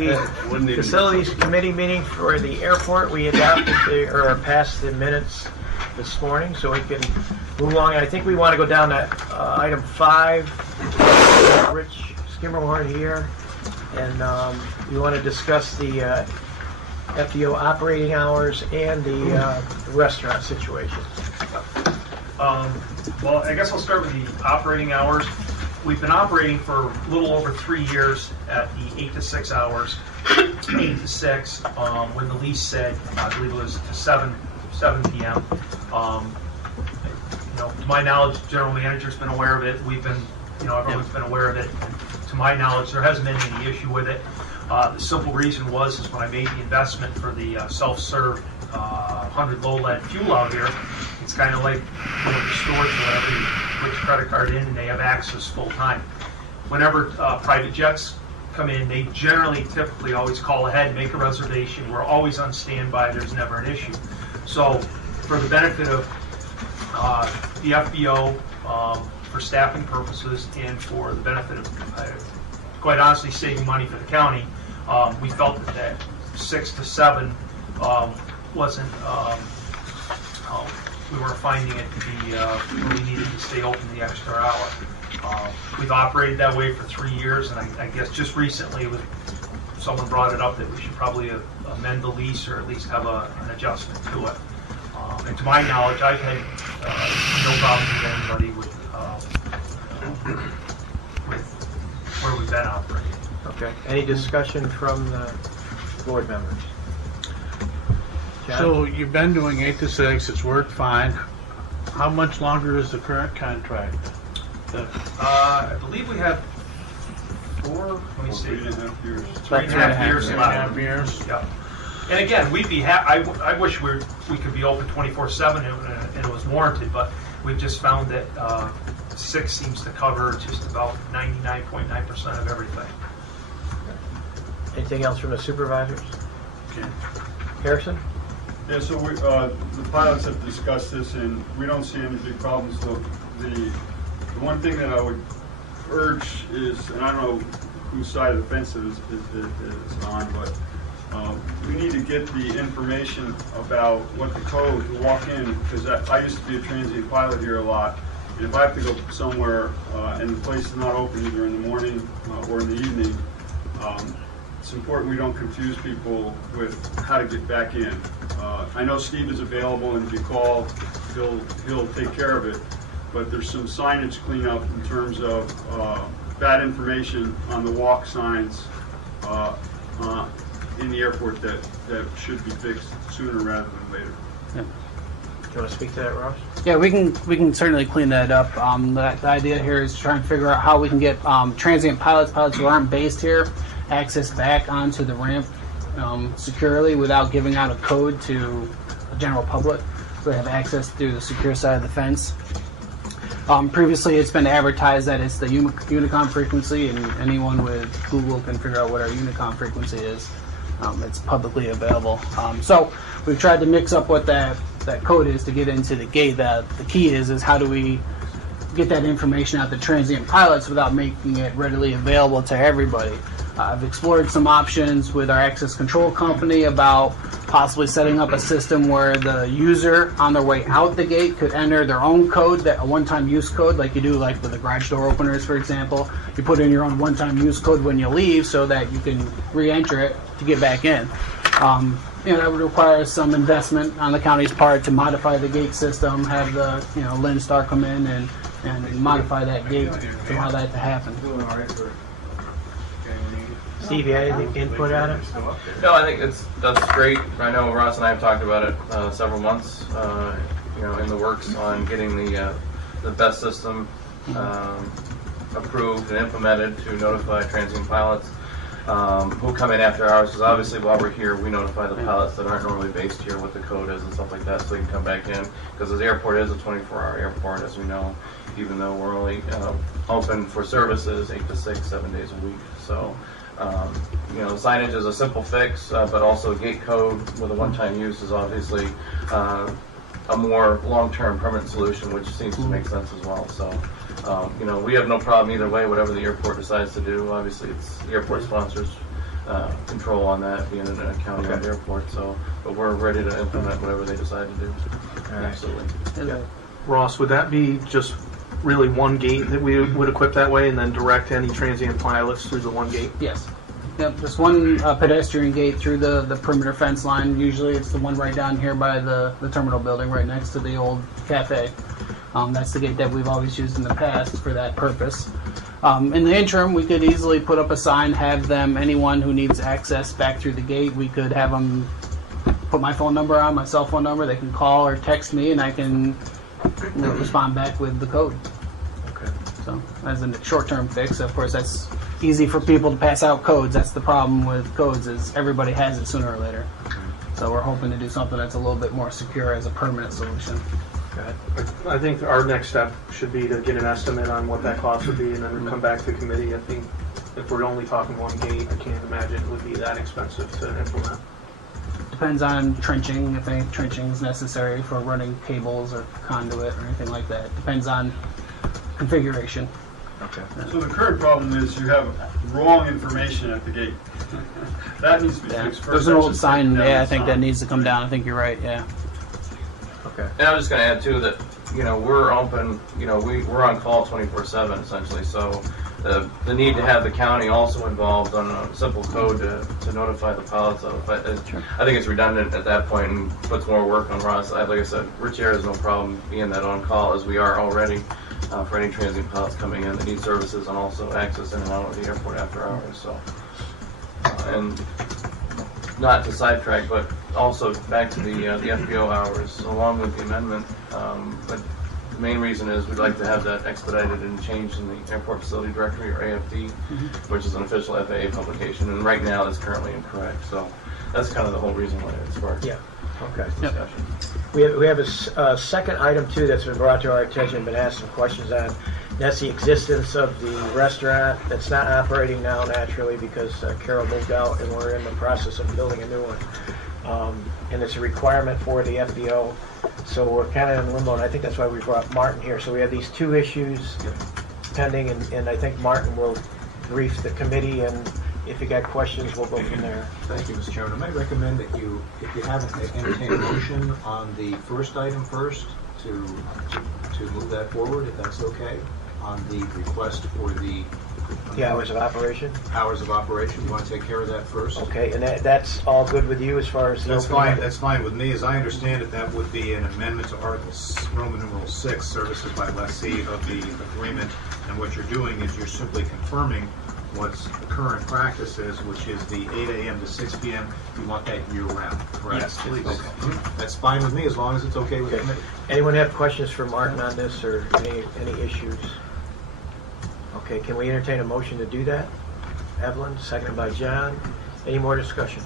The Facilities Committee meeting for the airport, we adopted or passed the minutes this morning, so we can move along. I think we want to go down to item 5. Rich Skimmerhorn here, and we want to discuss the FDO operating hours and the restaurant situation. Well, I guess I'll start with the operating hours. We've been operating for a little over 3 years at the 8 to 6 hours, 8 to 6, when the lease said, I believe it was to 7 p.m. To my knowledge, the general manager's been aware of it. We've been, everyone's been aware of it. To my knowledge, there hasn't been any issue with it. The simple reason is when I made the investment for the self-serve 100 low lead fuel out here, it's kind of like the stores or whatever, you put your credit card in and they have access full time. Whenever private jets come in, they typically always call ahead and make a reservation. We're always on standby, there's never an issue. So for the benefit of the FBO, for staffing purposes and for the benefit of, quite honestly, saving money for the county, we felt that 6 to 7 wasn't, we weren't finding it to be where we needed to stay open the extra hour. We've operated that way for 3 years, and I guess just recently someone brought it up that we should probably amend the lease or at least have an adjustment to it. And to my knowledge, I've had no problem with anybody with where we've been operating. Okay. Any discussion from the board members? John? So you've been doing 8 to 6, it's worked fine. How much longer is the current contract? I believe we have 3.5 years. 3.5 years left. 3.5 years? Yeah. And again, we'd be I wish we could be open 24/7 and it was warranted, but we've just found that 6 seems to cover just about 99.9% of everything. Anything else from the supervisors? Okay. Harrison? Yeah, so the pilots have discussed this, and we don't see any big problems. So the one thing that I would urge is, and I don't know whose side of the fence it is on, but we need to get the information about what the code to walk in, because I used to be a transient pilot here a lot, and if I have to go somewhere and the place is not open either in the morning or in the evening, it's important we don't confuse people with how to get back in. I know Steve is available, and if you call, he'll take care of it, but there's some signage cleanup in terms of bad information on the walk signs in the airport that should be fixed sooner rather than later. Do you want to speak to that, Ross? Yeah, we can certainly clean that up. The idea here is to try and figure out how we can get transient pilots who aren't based here, access back onto the ramp securely without giving out a code to the general public, so they have access through the secure side of the fence. Previously, it's been advertised that it's the Unicom frequency, and anyone with Google can figure out what our Unicom frequency is. It's publicly available. So we've tried to mix up what that code is to get into the gate. The key is how do we get that information out to transient pilots without making it readily available to everybody. I've explored some options with our access control company about possibly setting up a system where the user on their way out the gate could enter their own code, a one-time use code, like you do like with the garage door openers, for example. You put in your own one-time use code when you leave so that you can re-enter it to get back in. That would require some investment on the county's part to modify the gate system, have the Lynn Star come in and modify that gate to allow that to happen. Steve, you had anything input on it? No, I think that's great. I know Ross and I have talked about it several months, in the works on getting the best system approved and implemented to notify transient pilots who come in after hours. Because obviously, while we're here, we notify the pilots that aren't normally based here what the code is and stuff like that, so they can come back in. Because the airport is a 24-hour airport, as we know, even though we're only open for services 8 to 6, 7 days a week. So. Signage is a simple fix, but also gate code with a one-time use is obviously a more long-term permanent solution, which seems to make sense as well. So, we have no problem either way, whatever the airport decides to do. Obviously, it's the airport sponsors control on that, being in a county-owned airport, so, but we're ready to implement whatever they decide to do. Absolutely. Ross, would that be just really one gate that we would equip that way and then direct any transient pilots through the one gate? Yes. Yep, just one pedestrian gate through the perimeter fence line. Usually it's the one right down here by the terminal building right next to the old cafe. That's the gate that we've always used in the past for that purpose. In the interim, we could easily put up a sign, have them, anyone who needs access back through the gate, we could have them put my phone number on, my cell phone number. They can call or text me and I can respond back with the code. Okay. So as a short-term fix, of course, that's easy for people to pass out codes. That's the problem with codes is everybody has it sooner or later. So we're hoping to do something that's a little bit more secure as a permanent solution. I think our next step should be to get an estimate on what that cost would be and then come back to committee. I think if we're only talking one gate, I can't imagine it would be that expensive to implement. Depends on trenching, if any trenching is necessary for running cables or conduit or anything like that. Depends on configuration. Okay. So the current problem is you have wrong information at the gate. That needs to be Yeah. fixed first. There's an That old should sign, take down yeah, I the think sign. that needs to come down. I think you're right, yeah. Okay. And I'm just gonna add too that, we're open, we're on call 24/7 essentially, so the need to have the county also involved on a simple code to notify the pilots of, but I think it's redundant at that point and puts more work on Ross. Like I said, Rich Air has no problem being that on call as we are already for any transient pilots coming in that need services and also access in and out of the airport after hours, so. And not to sidetrack, but also back to the FBO hours, along with the amendment. But the main reason is we'd like to have that expedited and changed in the Airport Facility Directory, or AFD, which is an official FAA publication, and right now it's currently incorrect. So that's kind of the whole reason why it sparked Yeah. Okay. discussion. We have a second item too that's been brought to our attention, been asked some questions on. That's the existence of the restaurant that's not operating now naturally because Carol moved out and we're in the process of building a new one. And it's a requirement for the FBO. So we're kind of in limbo, and I think that's why we brought Martin here. So we have these two issues pending, and I think Martin will brief the committee, and if you got questions, we'll go from there. Thank you, Mr. Chairman. I might recommend that you, if you haven't, entertain a motion on the first item first to move that forward, if that's okay, on the request for the Hours of operation? hours of operation. You want to take care of that first? Okay, and that's all good with you as far as the That's open fine. ended? That's fine with me. As I understand it, that would be an amendment to Roman numeral 6, services by lessee of the agreement. And what you're doing is you're simply confirming what's the current practice is, which is the 8 a.m. to 6 p.m. You want that year-round, correct? Yes, please. Okay. That's fine with me as long as it's okay with the Okay. committee. Anyone have questions for Martin on this or any issues? Okay, can we entertain a motion to do that? Evelyn, seconded by John. Any more discussion?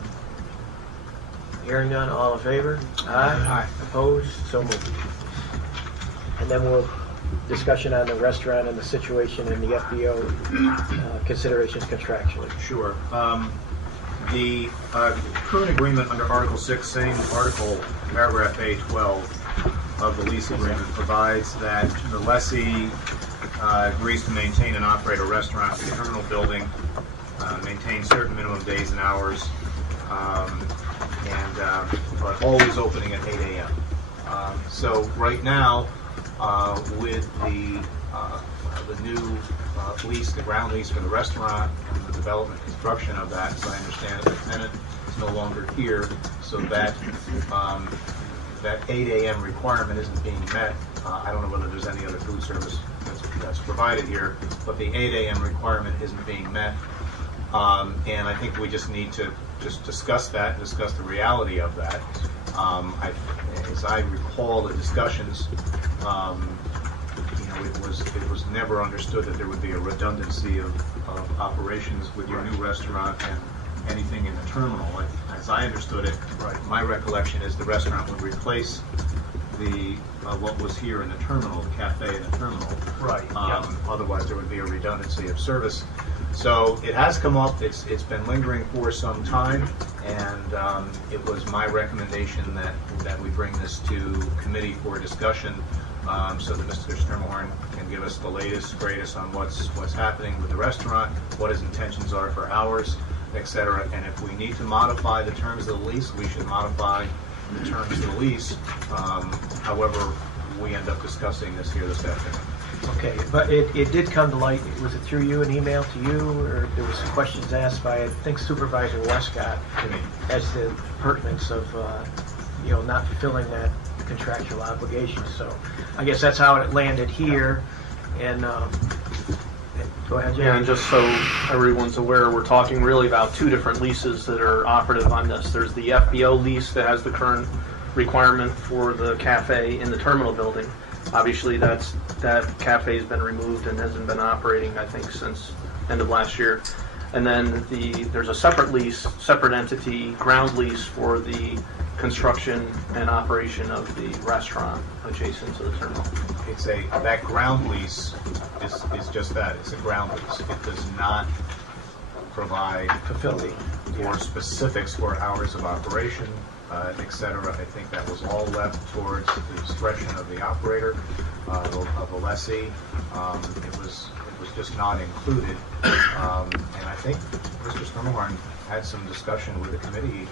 Hearing none, all in favor? Aye. Opposed? So moved. And then we'll discussion on the restaurant and the situation in the FBO considerations contractually. Sure. The current agreement under Article 6, same article, paragraph A12 of the lease agreement provides that the lessee agrees to maintain and operate a restaurant for the terminal building, maintain certain minimum days and hours, but always opening at 8 a.m. So right now, with the new lease, the ground lease for the restaurant and the development construction of that, as I understand it, the tenant is no longer here, so that 8 a.m. requirement isn't being met. I don't know whether there's any other food service that's provided here, but the 8 a.m. requirement isn't being met. And I think we just need to just discuss that and discuss the reality of that. As I recall the discussions, it was never understood that there would be a redundancy of operations with your new restaurant and anything in the terminal. As I understood it, my recollection is the restaurant would replace the what was here in the terminal, the cafe in the terminal. Right, yeah. Otherwise, there would be a redundancy of service. So it has come up. It's been lingering for some time, and it was my recommendation that we bring this to committee for discussion, so that Mr. Strimmelhorn can give us the latest, greatest on what's happening with the restaurant, what his intentions are for hours. et cetera. And if we need to modify the terms of the lease, we should modify the terms of the lease. However, we end up discussing this here this afternoon. Okay, but it did come to light, was it through you, an email to you, or there was some questions asked by, I think, Supervisor Westcott To me. as to pertinence of, not fulfilling that contractual obligation. So I guess that's how it landed here, and, go ahead, Jay. Yeah, and just so everyone's aware, we're talking really about two different leases that are operative on this. There's the FBO lease that has the current requirement for the cafe in the terminal building. Obviously, that cafe's been removed and hasn't been operating, I think, since end of last year. And then there's a separate lease, separate entity, ground lease for the construction and operation of the restaurant adjacent to the terminal. That ground lease is just that. It's a ground lease. It does not provide Fulfilling. for specifics for hours of operation, et cetera. I think that was all left towards the discretion of the operator, of the lessee. It was just not included. And I think Mr. Sturmelhorn had some discussion with the committee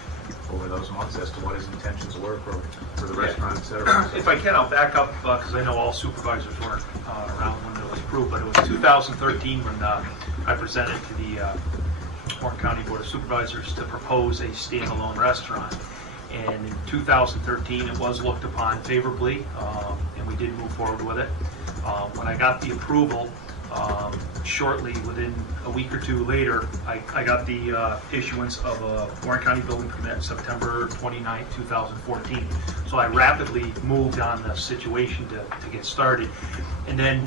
over those months as to what his intentions were for the restaurant, et cetera. If I can, I'll back up, because I know all supervisors weren't around when it was approved, but it was 2013 when I presented to the Warren County Board of Supervisors to propose a standalone restaurant. And in 2013, it was looked upon favorably, and we did move forward with it. When I got the approval, shortly, within a week or two later, I got the issuance of a Warren County building permit September 29, 2014. So I rapidly moved on the situation to get started. And then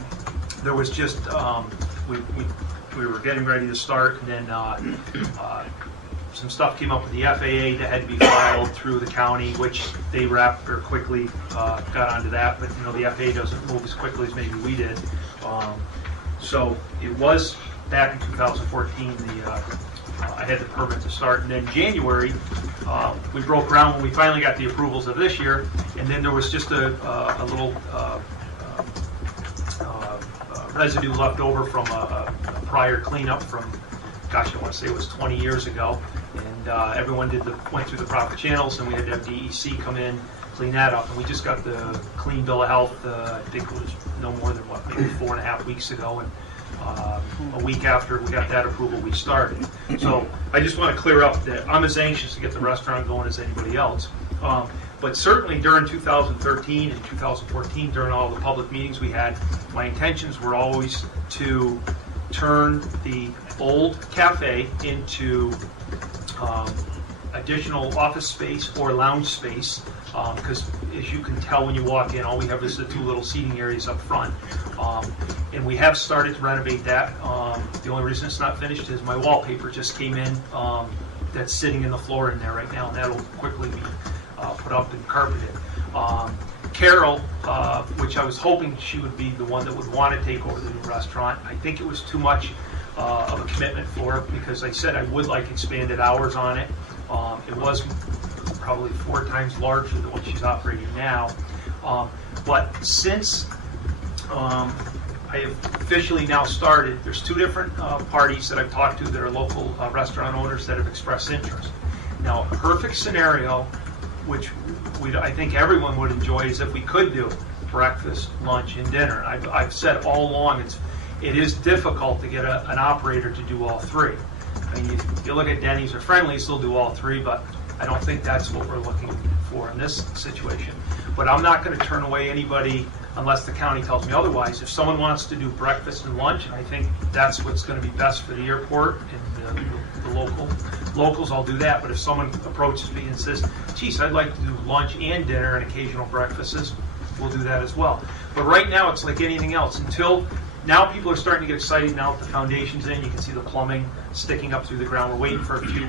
there was just, we were getting ready to start, and then some stuff came up with the FAA that had to be filed through the county, which they quickly got onto that. But the FAA doesn't move as quickly as maybe we did. So it was back in 2014. I had the permit to start, and then January we broke ground when we finally got the approvals of this year. And then there was just a little residue left over from a prior cleanup from, gosh, I want to say it was 20 years ago. And everyone went through the proper channels, and we had to have DEC come in, clean that up. And we just got the clean bill of health, I think it was no more than, maybe 4.5 weeks ago. And a week after we got that approval, we started. So I just want to clear up that I'm as anxious to get the restaurant going as anybody else. But certainly during 2013 and 2014, during all the public meetings we had, my intentions were always to turn the old cafe into additional office space or lounge space, because as you can tell when you walk in, all we have is the two little seating areas up front. And we have started to renovate that. The only reason it's not finished is my wallpaper just came in, that's sitting in the floor in there right now, and that'll quickly be put up and carpeted. Carol, which I was hoping she would be the one that would want to take over the new restaurant, I think it was too much of a commitment for her, because I said I would like expanded hours on it. It was probably 4 times larger than what she's operating now. But since I have officially now started, there's 2 different parties that I've talked to that are local restaurant owners that have expressed interest. Now, a perfect scenario, which I think everyone would enjoy, is if we could do breakfast, lunch, and dinner. I've said all along it is difficult to get an operator to do all 3. I mean, you look at Denny's or Friendly's, they'll do all 3, but I don't think that's what we're looking for in this situation. But I'm not going to turn away anybody unless the county tells me otherwise. If someone wants to do breakfast and lunch, and I think that's what's going to be best for the airport and the locals, I'll do that. But if someone approaches me and says, geez, I'd like to do lunch and dinner and occasional breakfasts, we'll do that as well. But right now, it's like anything else. Until now, people are starting to get excited now that the foundation's in. You can see the plumbing sticking up through the ground. We're waiting for a few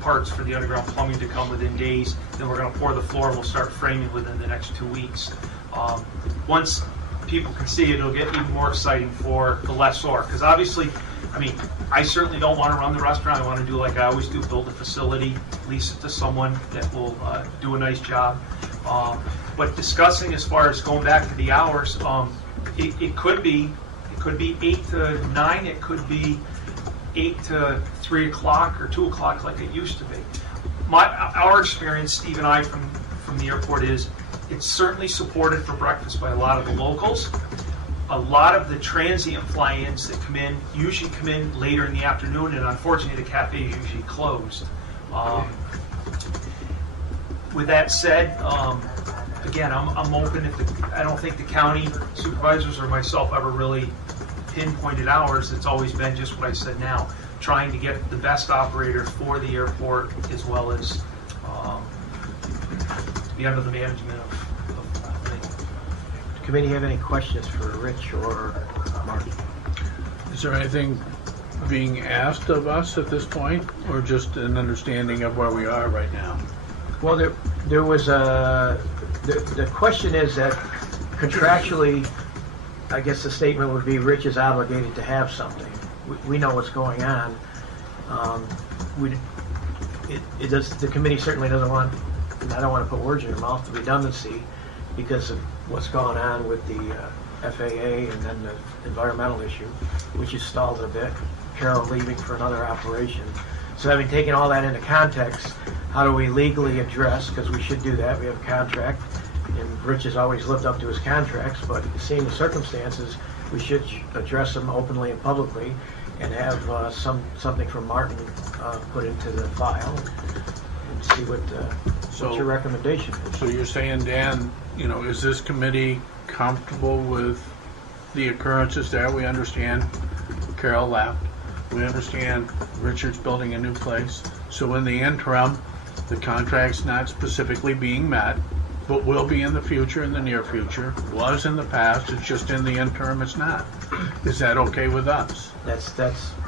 parts for the underground plumbing to come within days. Then we're going to pour the floor, and we'll start framing within the next 2 weeks. Once people can see it, it'll get even more exciting for the lessor. Because obviously, I mean, I certainly don't want to run the restaurant. I want to do like I always do, build a facility, lease it to someone that will do a nice job. But discussing as far as going back to the hours, it could be 8 to 9. It could be 8 to 3 o'clock or 2 o'clock like it used to be. Our experience, Steve and I, from the airport is it's certainly supported for breakfast by a lot of the locals. A lot of the transient fly-ins that usually come in later in the afternoon, and unfortunately the cafe is usually closed. With that said, again, I'm open. I don't think the county supervisors or myself ever really pinpointed hours. It's always been just what I said now, trying to get the best operator for the airport as well as be under the management of Committee have any questions for Rich or Mark? Is there anything being asked of us at this point, or just an understanding of where we are right now? Well, there was the question is that contractually, I guess the statement would be Rich is obligated to have something. We know what's going on. The committee certainly doesn't want, and I don't want to put words in your mouth, the redundancy because of what's going on with the FAA and then the environmental issue, which has stalled a bit. Carol leaving for another operation. So having taken all that into context, how do we legally address, because we should do that, we have a contract, and Rich has always lived up to his contracts, but seeing the circumstances, we should address them openly and publicly and have something from Martin put into the file and see what's your recommendation is. So you're saying, Dan, is this committee comfortable with the occurrences there? We understand Carol left. We understand Richard's building a new place. So in the interim, the contract's not specifically being met, but will be in the future, in the near future. Was in the past, it's just in the interim it's not. Is that okay with us? That's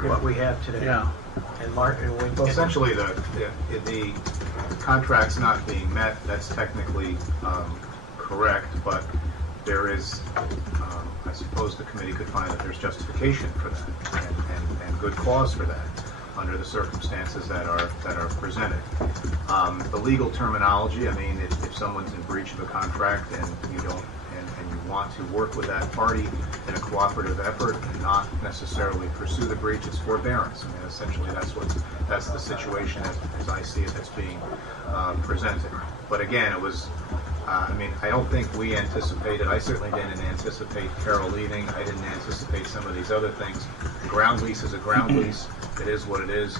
what we have today. Yeah. And Martin, Well, essentially, the contract's not being met, that's technically correct, but there is, I suppose the committee could find that there's justification for that and good cause for that under the circumstances that are presented. The legal terminology, I mean, if someone's in breach of a contract and you don't and you want to work with that party in a cooperative effort and not necessarily pursue the breach, it's forbearance. I mean, essentially that's the situation as I see it that's being presented. But again, it was, I don't think we anticipated, I certainly didn't anticipate Carol leaving. I didn't anticipate some of these other things. The ground lease is a ground lease. It is what it is.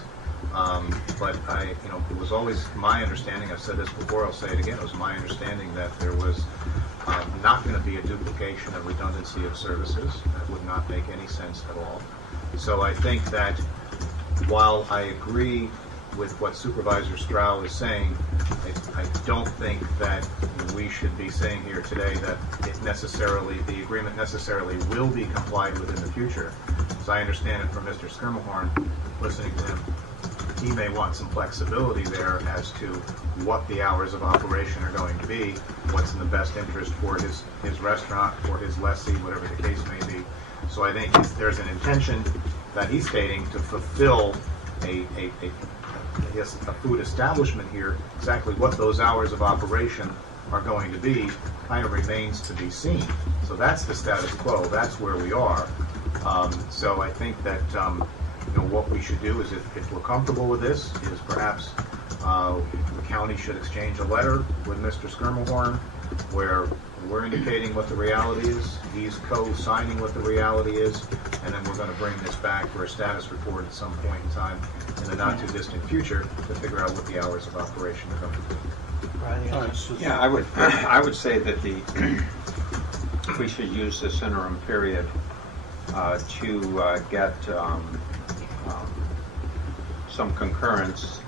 But it was always my understanding, I've said this before, I'll say it again, it was my understanding that there was not going to be a duplication of redundancy of services. That would not make any sense at all. So I think that while I agree with what Supervisor Strau is saying, I don't think that we should be saying here today that the agreement necessarily will be complied with in the future. As I understand it from Mr. Skirmahorn, listening to him, he may want some flexibility there as to what the hours of operation are going to be, what's in the best interest for his restaurant, for his lessee, whatever the case may be. So I think there's an intention that he's stating to fulfill a food establishment here. Exactly what those hours of operation are going to be kind of remains to be seen. So that's the status quo. That's where we are. So I think that what we should do is, if we're comfortable with this, is perhaps the county should exchange a letter with Mr. Skirmahorn where we're indicating what the reality is, he's co-signing what the reality is, and then we're going to bring this back for a status report at some point in time in the not too distant future to figure out what the hours of operation are going to be. Yeah, I would say that we should use this interim period to get some concurrence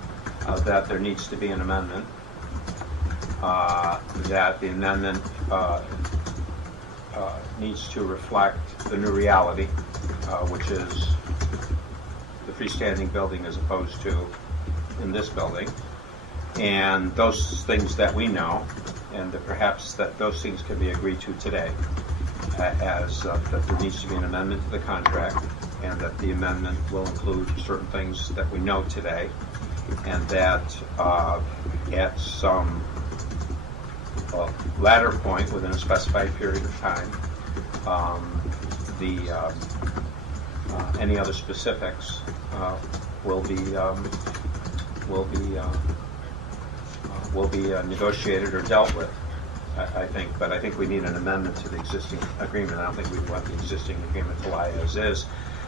that there needs to be an amendment, that the amendment needs to reflect the new reality, which is the freestanding building as opposed to in this building, and those things that we know, and that perhaps that those things can be agreed to today, as that there needs to be an amendment to the contract, and that the amendment will include certain things that we know today, and that at some latter point within a specified period of time, the Any other specifics will be negotiated or dealt with, I think. But I think we need an amendment to the existing agreement. I don't think we want the existing agreement to lie as is,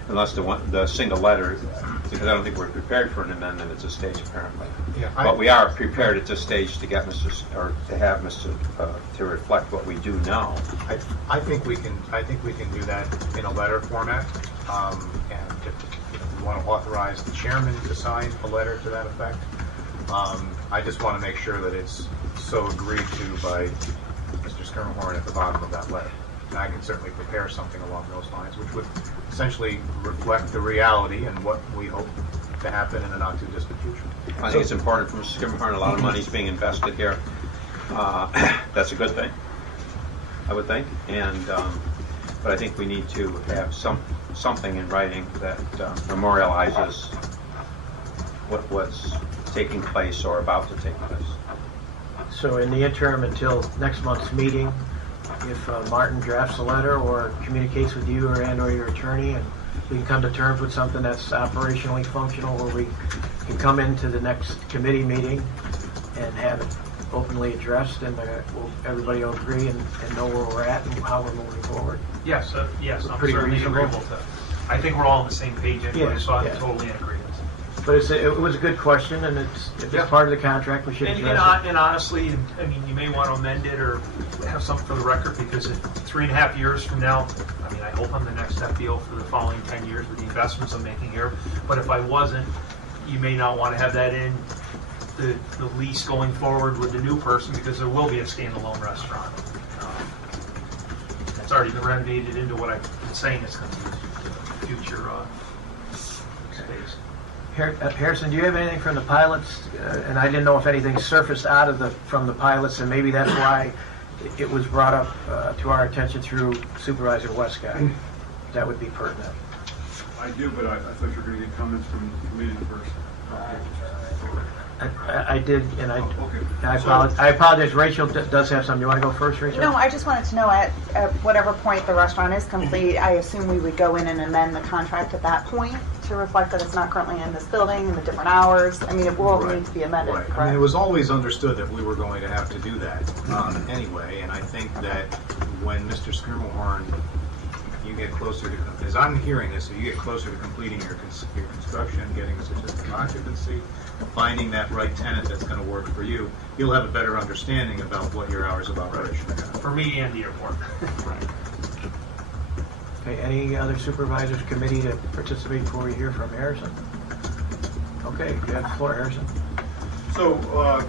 unless the single letter, because I don't think we're prepared for an amendment at this stage apparently. Yeah, But we are prepared at this stage to get to reflect what we do know. I think we can do that in a letter format. And if we want to authorize the chairman to sign a letter to that effect, I just want to make sure that it's so agreed to by Mr. Skirmhorn at the bottom of that letter. And I can certainly prepare something along those lines, which would essentially reflect the reality and what we hope to happen in the not too distant future. I think it's important for Mr. Skirmhorn. A lot of money is being invested here. That's a good thing, I would think. And but I think we need to have something in writing that memorializes what's taking place or about to take place. So in the interim, until next month's meeting, if Martin drafts a letter or communicates with you or your attorney, and we can come to terms with something that's operationally functional, where we can come into the next committee meeting and have it openly addressed, and everybody will agree and know where we're at and how we're moving forward. Yes, yes, I'm Pretty certainly reasonable. agreeable to. I think we're all on the same page anyway, Yeah, so I'm yeah. totally in agreement. But it was a good question, and if it's Yeah. part of the contract, we should And, address it. and honestly, I mean, you may want to amend it or have something for the record, because if 3.5 years from now, I mean, I hope I'm the next FBO for the following 10 years with the investments I'm making here, but if I wasn't, you may not want to have that in the lease going forward with the new person, because there will be a standalone restaurant. It's already been renovated into what I've been saying it's going to be future space. Harrison, do you have anything from the pilots? And I didn't know if anything surfaced from the pilots, and maybe that's why it was brought up to our attention through Supervisor Westcott. That would be pertinent. I do, but I thought you were going to get comments from the committee first. I did, and Okay. I apologize. Rachel does have something. You want to go first, Rachel? No, I just wanted to know at whatever point the restaurant is complete, I assume we would go in and amend the contract at that point to reflect that it's not currently in this building and the different hours. I mean, it will Right. need to be amended, Right. I mean, correct? it was always understood that we were going to have to do that anyway, and I think that when Mr. Skirmhorn, you get closer to, as I'm hearing this, so you get closer to completing your construction, getting a certificate of occupancy, finding that right tenant that's going to work for you, you'll have a better understanding about what your hours of operation are going to For me and the airport. Okay, any other supervisors committee to participate before we hear from Harrison? Okay, you have the floor, Harrison. So,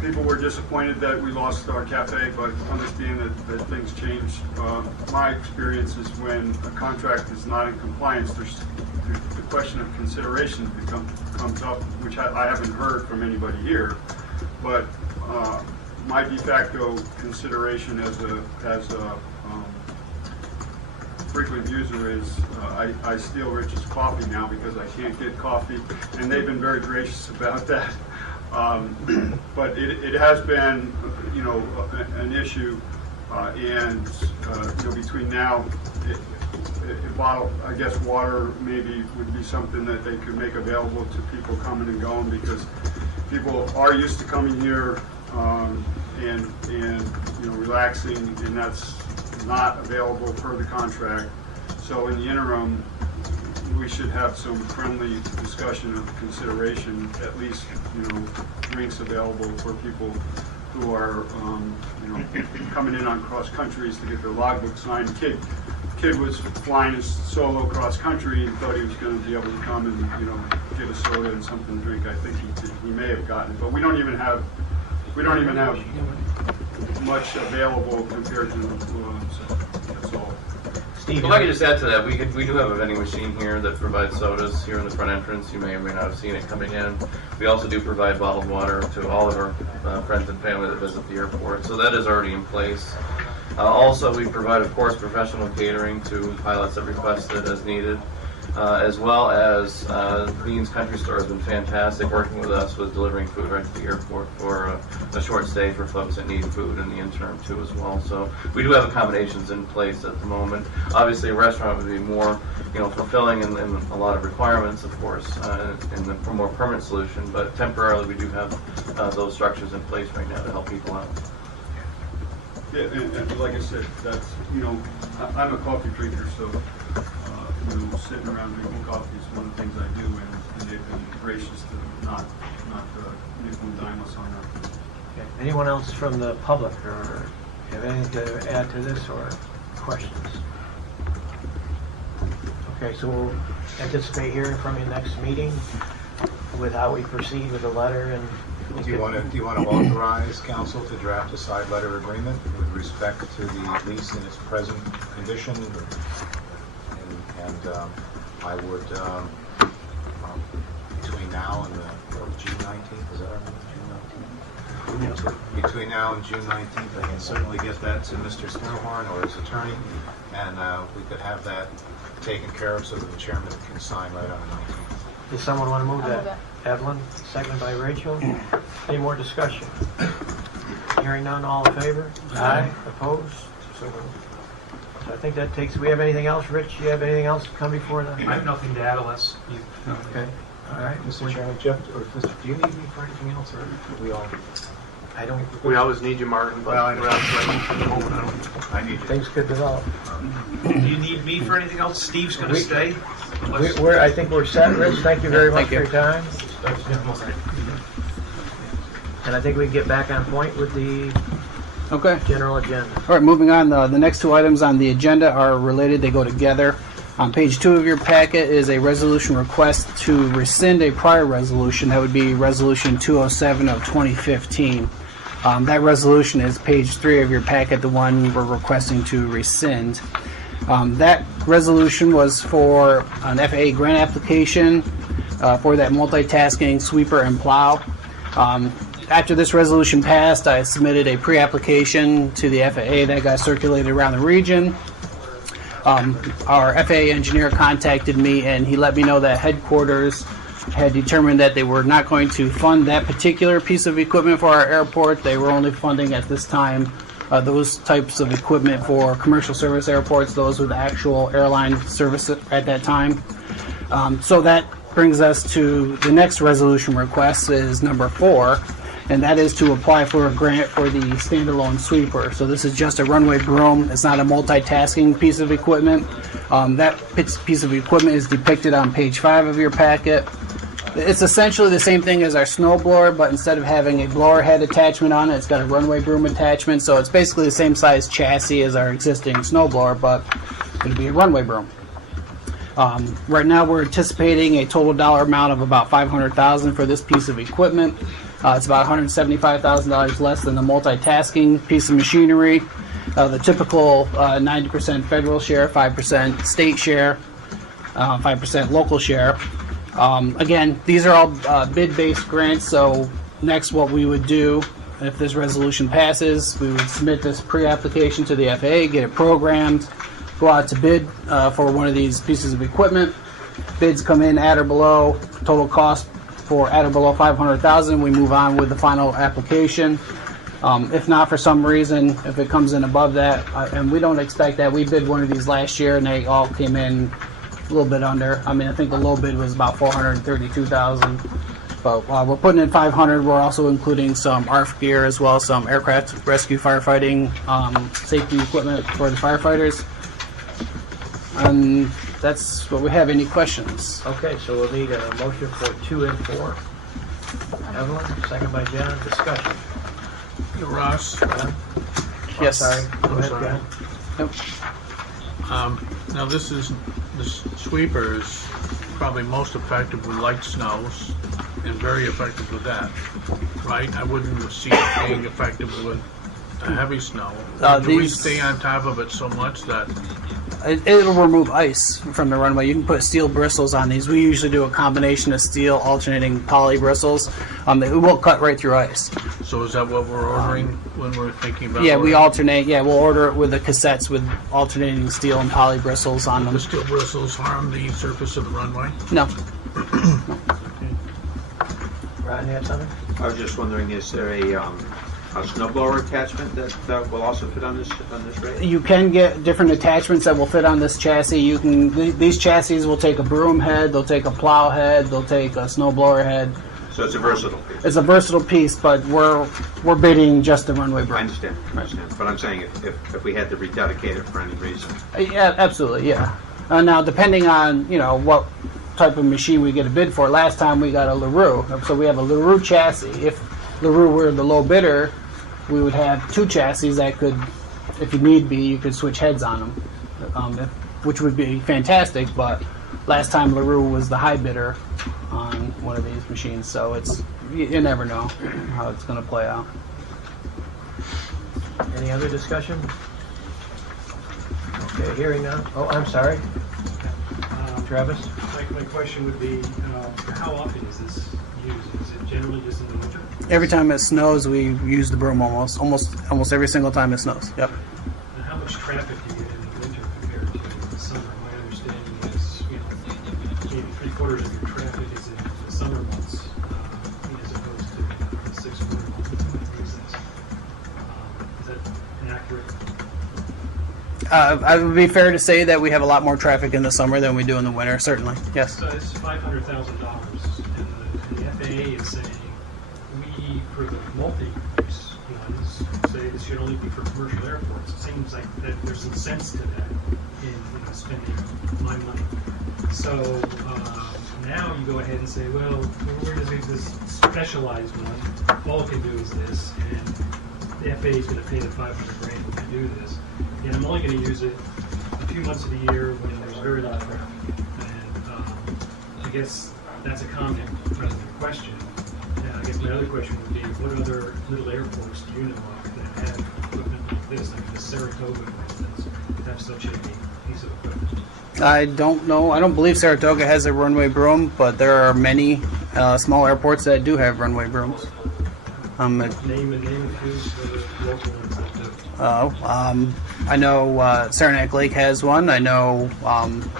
people were disappointed that we lost our cafe, but understand that things change. My experience is when a contract is not in compliance, there's the question of consideration comes up, which I haven't heard from anybody here. But my de facto consideration as a frequent user is I steal Rich's coffee now because I can't get coffee, and they've been very gracious about that. But it has been, an issue, and between now, I guess water maybe would be something that they could make available to people coming and going, because people are used to coming here and relaxing, and that's not available per the contract. So in the interim, we should have some friendly discussion of consideration, at least, drinks available for people who are, coming in on cross countries to get their logbook signed. Kid was flying his solo cross country and thought he was going to be able to come and, get a soda and something to drink. I think he may have gotten it, but we don't even have much available compared to, so that's all. Steve, Well, if I could just add to that, we do have a vending machine here that provides sodas here in the front entrance. You may or may not have seen it coming in. We also do provide bottled water to all of our friends and family that visit the airport, so that is already in place. Also, we provide, of course, professional catering to pilots that request it as needed. as well as Beans Country Store has been fantastic working with us with delivering food right to the airport for a short stay for folks that need food in the interim too as well. So we do have accommodations in place at the moment. Obviously, a restaurant would be more, fulfilling in a lot of requirements, of course, and a more permanent solution. But temporarily, we do have those structures in place right now to help people out. Yeah, and like I said, that's, I'm a coffee drinker, so, sitting around drinking coffee is one of the things I do, and they've been gracious to not nickel and dime us on that. Okay. Anyone else from the public or have anything to add to this or questions? Okay, so we'll anticipate hearing from you next meeting with how we proceed with the letter and. Do you want to authorize council to draft a side letter agreement with respect to the lease in its present condition? And I would, between now and June 19th, is that our meeting, June 19th? Between now and June 19th, I can certainly get that to Mr. Snellhorn or his attorney, and we could have that taken care of so that the chairman can sign right on the 19th. Does someone want to move I'll move that? Evelyn, seconded by Rachel. Any more discussion? Hearing none, all in favor? Aye. Opposed? So moved. So I think that takes, we have anything else? Rich, you have anything else to come before the? I have nothing to add unless you. Okay, all right. Mr. Chairman, Jeff, or Mr., do you need me for anything else, or are we all? I don't, We always need you, Martin, but Well, I know. at the moment, I don't. I need you. things could develop. Do you need me for anything else? Steve's going to We- stay. Unless- I think we're set, Rich. Thank you very much Thank for you. your time. And I think we can get back on point with the Okay. general agenda. All right, moving on. The next two items on the agenda are related. They go together. On page 2 of your packet is a resolution request to rescind a prior resolution. That would be Resolution 207 of 2015. That resolution is page 3 of your packet, the one we're requesting to rescind. That resolution was for an FAA grant application for that multitasking sweeper and plow. After this resolution passed, I submitted a pre-application to the FAA that got circulated around the region. Our FAA engineer contacted me and he let me know that headquarters had determined that they were not going to fund that particular piece of equipment for our airport. They were only funding at this time those types of equipment for commercial service airports, those with actual airline service at that time. So that brings us to the next resolution request, is number 4, and that is to apply for a grant for the standalone sweeper. So this is just a runway broom. It's not a multitasking piece of equipment. That piece of equipment is depicted on page 5 of your packet. It's essentially the same thing as our snow blower, but instead of having a blower head attachment on it, it's got a runway broom attachment. So it's basically the same size chassis as our existing snow blower, but it'll be a runway broom. Right now we're anticipating a total dollar amount of about $500,000 for this piece of equipment. It's about $175,000 less than the multitasking piece of machinery. The typical 90% federal share, 5% state share, 5% local share. Again, these are all bid-based grants, so next what we would do, if this resolution passes, we would submit this pre-application to the FAA, get it programmed, go out to bid for one of these pieces of equipment. Bids come in at or below, total cost for at or below $500,000, we move on with the final application. If not, for some reason, if it comes in above that, and we don't expect that, we bid one of these last year and they all came in a little bit under. I mean, I think the low bid was about $432,000, but we're putting in $500. We're also including some ARF gear as well, some aircraft rescue firefighting safety equipment for the firefighters. And that's what we have. Any questions? Okay, so we'll need a motion for 2 and 4. Evelyn, second by John. Discussion. Ross, Yes. Sorry. Go ahead, sorry. John. Yep. now this sweeper is probably most effective with light snows and very effective with that, right? I wouldn't see it being effective with a heavy snow. Do we these- stay on top of it so much that It'll remove ice from the runway. You can put steel bristles on these. We usually do a combination of steel alternating poly bristles. It will cut right through ice. So is that what we're ordering when we're thinking about? Yeah, we ordering? alternate. Yeah, we'll order it with the cassettes with alternating steel and poly bristles on them. The steel bristles harm the surface of the runway? No. Ron, you have something? I was just wondering, is there a snow blower attachment that will also fit on this rate? You can get different attachments that will fit on this chassis. You can. These chassis will take a broom head, they'll take a plow head, they'll take a snowblower head. So it's a versatile piece. It's a versatile piece, but we're bidding just the runway I broom. understand. But I'm saying if we had to rededicate it for any reason. Yeah, absolutely. Yeah. Now, depending on what type of machine we get a bid for. Last time we got a LaRue, so we have a LaRue chassis. If LaRue were the low bidder, we would have two chassis that could, if you need be, you could switch heads on them, which would be fantastic. But last time LaRue was the high bidder on one of these machines, so you never know how it's going to play out. Any other discussion? Okay, hearing none. Oh, I'm sorry. Travis? My question would be, how often is this used? Is it generally just in the winter? Every time it snows, we use the broom almost every single time it snows. Yep. And how much traffic do you get in the winter compared to the summer? My understanding is, maybe 3/4 of your traffic is in the summer months, as opposed to the 6 winter months. Is that inaccurate? I would be fair to say that we have a lot more traffic in the summer than we do in the winter, certainly. Yes. So it's $500,000, and the FAA is saying we, for the multi-use ones, say this should only be for commercial airports. It seems like that there's some sense to that in spending my money. So now you go ahead and say, well, we're going to do this specialized one. All it can do is this, and the FAA is going to pay the $500,000 to do this. And I'm only going to use it a few months of the year when there's very little traffic. And I guess that's a comment rather than a question. And I guess my other question would be, what other little airports do you know of that have equipment like this? Like the Saratoga, for instance, have such a piece of equipment. I don't know. I don't believe Saratoga has a runway broom, but there are many small airports that do have runway brooms. Name a few for the local ones that do. I know Saranac Lake has one. I know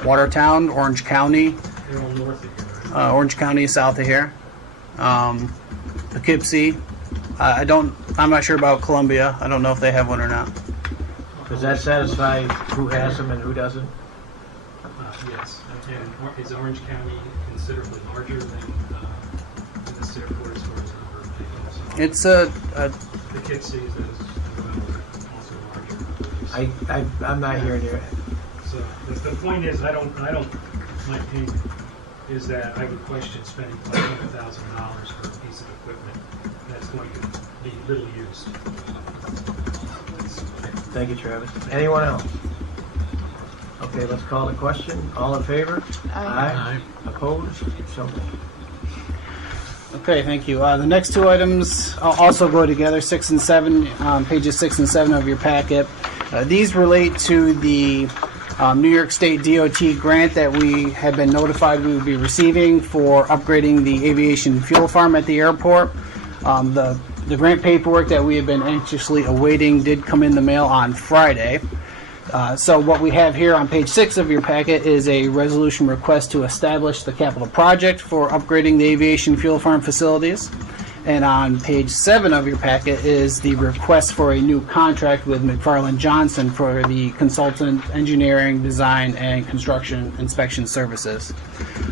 Watertown, Orange County. They're all north of here, right? Orange County is south of here. Poughkeepsie. I'm not sure about Columbia. I don't know if they have one or not. Does that satisfy who has them and who doesn't? Yes. And is Orange County considerably larger than this airport as far as the number of vehicles? It's a Poughkeepsie is also larger. I'm not hearing you. So the point is, I don't. My opinion is that I would question spending $500,000 for a piece of equipment that's going to be little used. Thank you, Travis. Anyone else? Okay, let's call the question. All in favor? Aye. Opposed? So moved. Okay, thank you. The next two items also go together, 6 and 7, pages 6 and 7 of your packet. These relate to the New York State DOT grant that we have been notified we will be receiving for upgrading the aviation fuel farm at the airport. The grant paperwork that we have been anxiously awaiting did come in the mail on Friday. So what we have here on page 6 of your packet is a resolution request to establish the capital project for upgrading the aviation fuel farm facilities. And on page 7 of your packet is the request for a new contract with McFarland Johnson for the consultant engineering, design, and construction inspection services.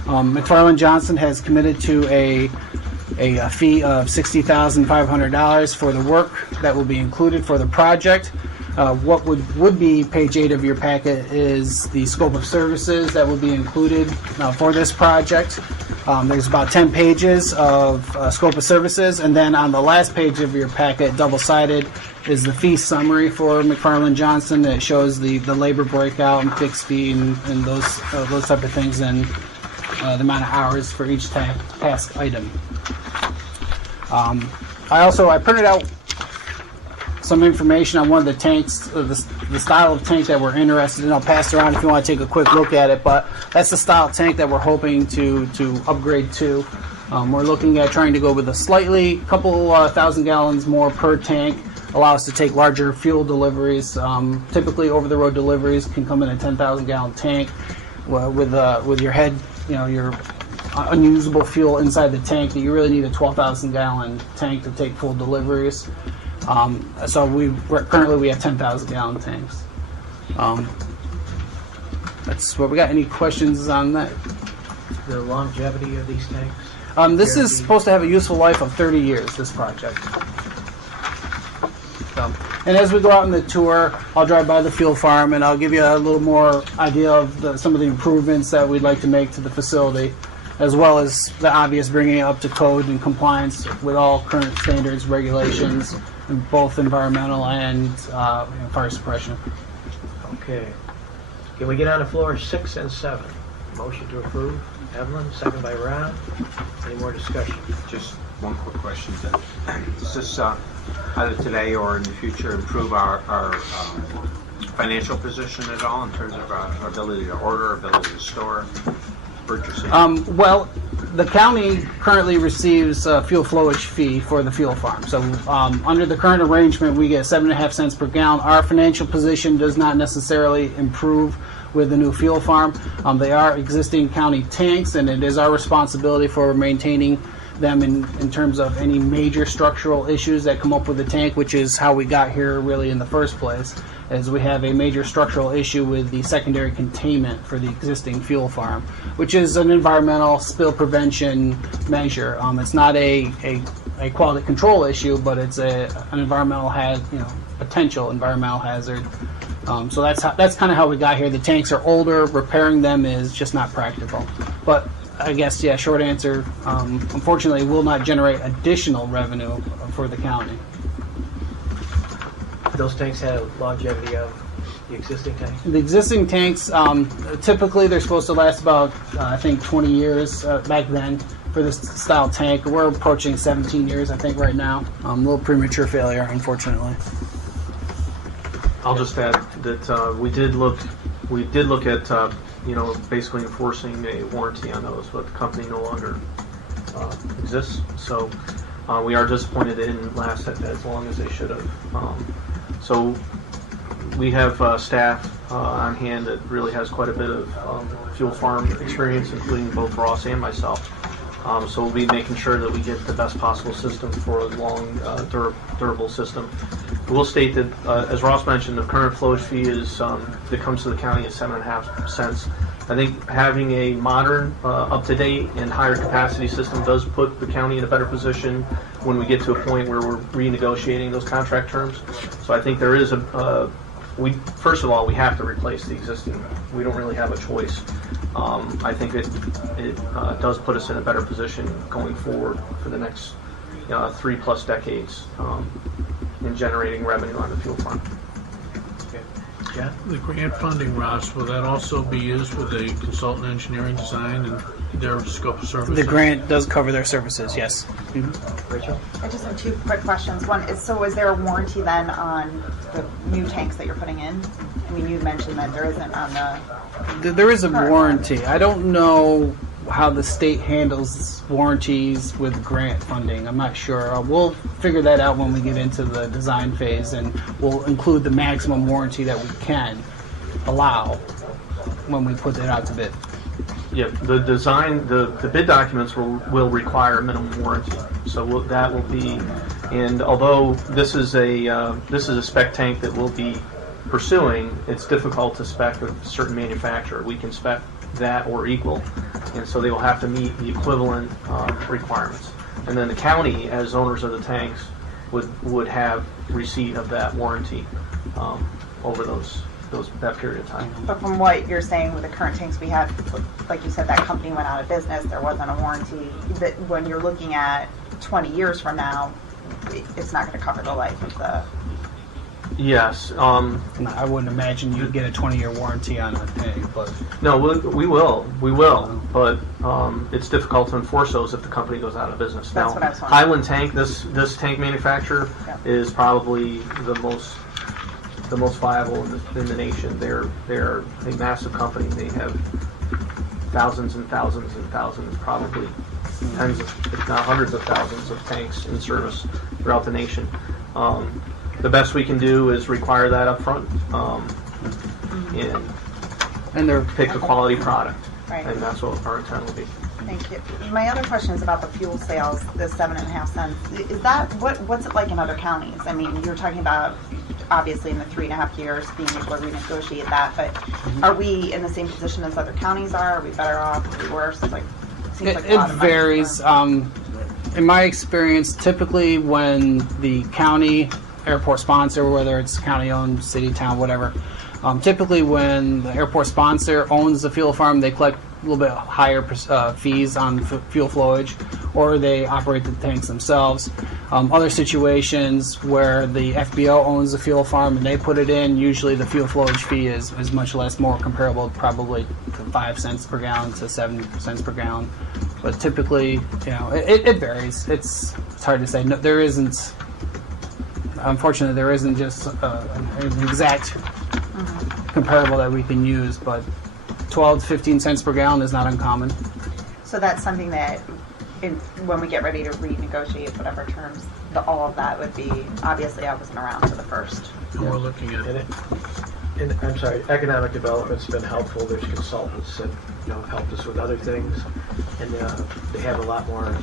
McFarland Johnson has committed to a fee of $60,500 for the work that will be included for the project. What would be page 8 of your packet is the scope of services that will be included for this project. There's about 10 pages of scope of services, and then on the last page of your packet, double-sided, is the fee summary for McFarland Johnson. It shows the labor breakout and fixed fee and those type of things, and the amount of hours for each task item. I printed out some information on one of the tanks, the style of tank that we're interested in. I'll pass it around if you want to take a quick look at it, but that's the style of tank that we're hoping to upgrade to. We're looking at trying to go with a slightly couple thousand gallons more per tank, allow us to take larger fuel deliveries. Typically over-the-road deliveries can come in a 10,000 gallon tank with your head, your unusable fuel inside the tank, that you really need a 12,000 gallon tank to take full deliveries. So currently we have 10,000 gallon tanks. That's what we got. Any questions on that? The longevity of these tanks? This is supposed to have a useful life of 30 years, this project. And as we go out on the tour, I'll drive by the fuel farm and I'll give you a little more idea of some of the improvements that we'd like to make to the facility, as well as the obvious bringing it up to code and compliance with all current standards, regulations, in both environmental and fire suppression. Okay. Can we get on the floor 6 and 7? Motion to approve. Evelyn, second by Ron. Any more discussion? Just one quick question. Does this either today or in the future improve our financial position at all in terms of our ability to order, ability to store, purchasing? Well, the county currently receives a fuel flowage fee for the fuel farm. So under the current arrangement, we get 7.5 cents per gallon. Our financial position does not necessarily improve with the new fuel farm. They are existing county tanks, and it is our responsibility for maintaining them in terms of any major structural issues that come up with the tank, which is how we got here really in the first place, as we have a major structural issue with the secondary containment for the existing fuel farm, which is an environmental spill prevention measure. It's not a quality control issue, but it's an environmental potential environmental hazard. So that's kind of how we got here. The tanks are older. Repairing them is just not practical. But I guess, yeah, short answer, unfortunately, will not generate additional revenue for the county. Those tanks have longevity of the existing tanks? The existing tanks, typically they're supposed to last about, I think, 20 years back then for this style tank. We're approaching 17 years, I think, right now. A little premature failure, unfortunately. I'll just add that we did look at basically enforcing a warranty on those, but the company no longer exists. So we are disappointed they didn't last as long as they should have. So we have staff on hand that really has quite a bit of fuel farm experience, including both Ross and myself. So we'll be making sure that we get the best possible system for a long, durable system. We'll state that, as Ross mentioned, the current flowage fee is that comes to the county is 7.5 cents. I think having a modern, up-to-date, and higher capacity system does put the county in a better position when we get to a point where we're renegotiating those contract terms. So I think there is first of all, we have to replace the existing. We don't really have a choice. I think it does put us in a better position going forward for the next 3+ decades in generating revenue on the fuel farm. Yeah. The grant funding, Ross, will that also be used for the consultant engineering design and their scope of services? The grant does cover their services, yes. Rachel? I just have 2 quick questions. One is, so is there a warranty then on the new tanks that you're putting in? I mean, you mentioned that there isn't on the... There is a warranty. I don't know how the state handles warranties with grant funding. I'm not sure. We'll figure that out when we get into the design phase, and we'll include the maximum warranty that we can allow when we put it out to bid. Yeah, the design, the bid documents will require a minimum warranty. So that will be, and although this is a spec tank that we'll be pursuing, it's difficult to spec a certain manufacturer. We can spec that or equal, and so they will have to meet the equivalent requirements. And then the county, as owners of the tanks, would have receipt of that warranty over that period of time. But from what you're saying with the current tanks we have, like you said, that company went out of business, there wasn't a warranty. That when you're looking at 20 years from now, it's not going to cover the life of the Yes. And I wouldn't imagine you'd get a 20-year warranty on a tank, but No, we will, but it's difficult to enforce those if the company goes out of business. That's Now, what I was wondering. Highland Tank, this tank manufacturer Yeah. is probably the most viable in the nation. They're a massive company. They have thousands and thousands and thousands, probably tens of, if not hundreds of thousands of tanks in service throughout the nation. The best we can do is require that up front, and they're pick a quality product, Right. and that's what our intent will be. Thank you. My other question is about the fuel sales, the 7.5 cents. Is that, what's it like in other counties? I mean, you're talking about, obviously, in the 3.5 years, being able to renegotiate that, but are we in the same position as other counties are? Are we better off? Are we worse? It's like, seems like a It lot of money varies. for- In my experience, typically when the county airport sponsor, whether it's county-owned, city, town, whatever, typically when the airport sponsor owns the fuel farm, they collect a little bit higher fees on fuel flowage, or they operate the tanks themselves. Other situations where the FBO owns the fuel farm and they put it in, usually the fuel flowage fee is much less, more comparable, probably to 5 cents per gallon to 7 cents per gallon. But typically, it varies. It's hard to say. No, there isn't. Unfortunately, there isn't just an exact comparable that we can use. But 12 to 15 cents per gallon is not uncommon. So that's something that, when we get ready to renegotiate whatever terms, all of that would be, obviously I wasn't around for the first. And we're looking at And I'm sorry, economic development's been helpful. There's consultants that have helped us with other things, and they have a lot more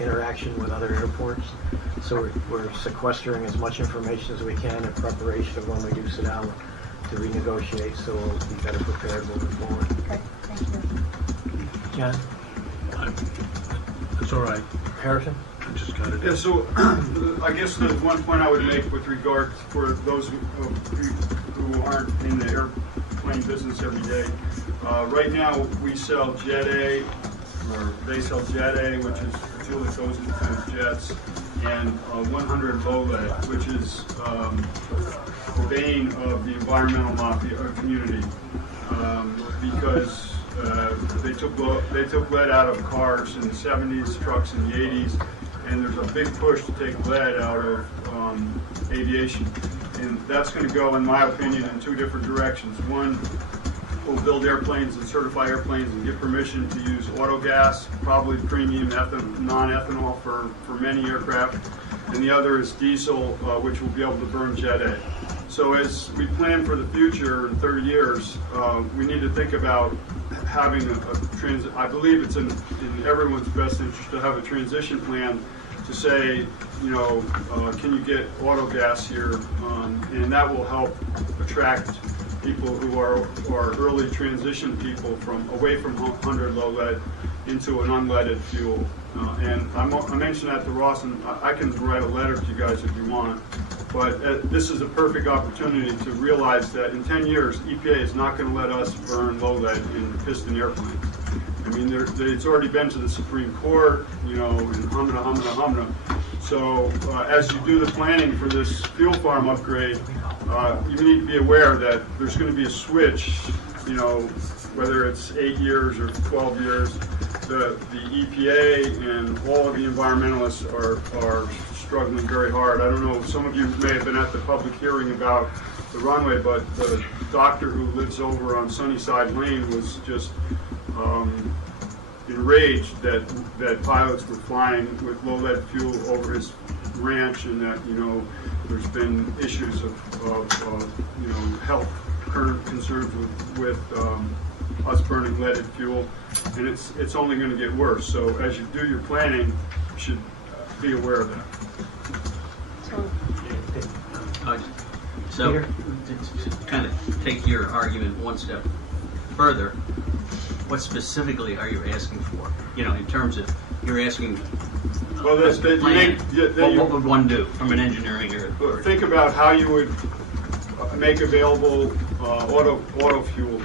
interaction with other airports. So we're sequestering as much information as we can in preparation of when we do sit down to renegotiate, so we'll be better prepared moving forward. Okay, thank you. John? it's all right. Harrison? I just got it. Yeah, so I guess the one point I would make with regard for those who aren't in the airplane business every day, right now we sell Jet A, or they sell Jet A, which is fuel that goes into jets, and 100 low lead, which is the bane of the environmental mafia community, because they took lead out of cars in the 70s, trucks in the 80s, and there's a big push to take lead out of aviation. And that's going to go, in my opinion, in two different directions. One, we'll build airplanes and certify airplanes and get permission to use autogas, probably premium non-ethanol for many aircraft. And the other is diesel, which will be able to burn Jet A. So as we plan for the future in 30 years, we need to think about having I believe it's in everyone's best interest to have a transition plan to say, can you get autogas here? And that will help attract people who are early transition people away from 100 low lead into an unleaded fuel. And I mentioned that to Ross, and I can write a letter to you guys if you want. But this is a perfect opportunity to realize that in 10 years, EPA is not going to let us burn low lead in piston airplanes. I mean, it's already been to the Supreme Court, and humna. So as you do the planning for this fuel farm upgrade, you need to be aware that there's going to be a switch, whether it's 8 years or 12 years. The EPA and all of the environmentalists are struggling very hard. I don't know, some of you may have been at the public hearing about the runway, but the doctor who lives over on Sunnyside Lane was just enraged that pilots were flying with low lead fuel over his ranch, and that there's been issues of health concerns with us burning leaded fuel, and it's only going to get worse. So as you do your planning, you should be aware of that. So, to kind of take your argument one step further, what specifically are you asking for? In terms of, you're asking Well, that's that what would one do from an engineering or think about how you would make available auto fuel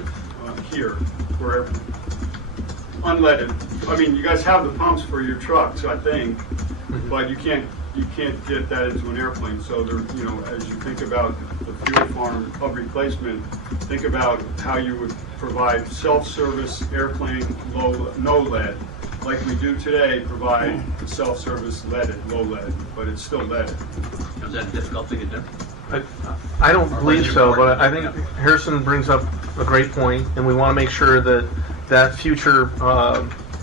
here for airplanes. Unleaded. I mean, you guys have the pumps for your trucks, I think. but you can't get that into an airplane. So there, you know, as you think about the fuel farm hub replacement, think about how you would provide self-service airplane no lead, like we do today, provide self-service leaded, low lead, but it's still leaded. Is that a difficult thing to do? I don't believe so, but I think Harrison brings up a great point, and we want to make sure that that future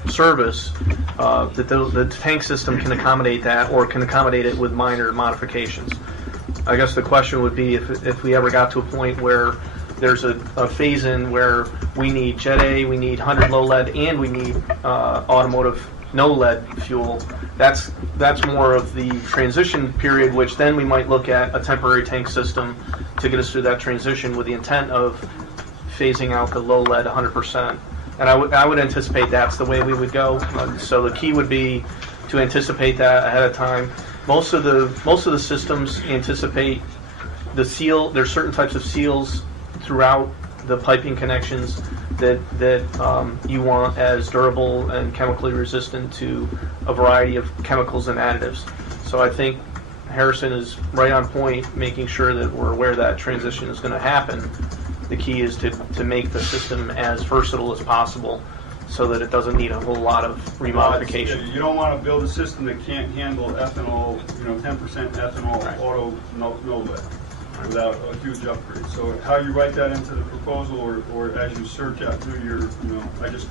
service, that the tank system can accommodate that, or can accommodate it with minor modifications. I guess the question would be if we ever got to a point where there's a phase-in where we need Jet A, we need 100 low lead, and we need automotive no lead fuel. That's more of the transition period, which then we might look at a temporary tank system to get us through that transition with the intent of phasing out the low lead 100%. And I would anticipate that's the way we would go. So the key would be to anticipate that ahead of time. Most of the systems anticipate the seal. There's certain types of seals throughout the piping connections that you want as durable and chemically resistant to a variety of chemicals and additives. So I think Harrison is right on point, making sure that we're aware that transition is going to happen. The key is to make the system as versatile as possible so that it doesn't need a whole lot of remodification. You don't want to build a system that can't handle ethanol, 10% ethanol Right. auto no lead without a huge upgrade. So how you write that into the proposal or as you search out through your, I just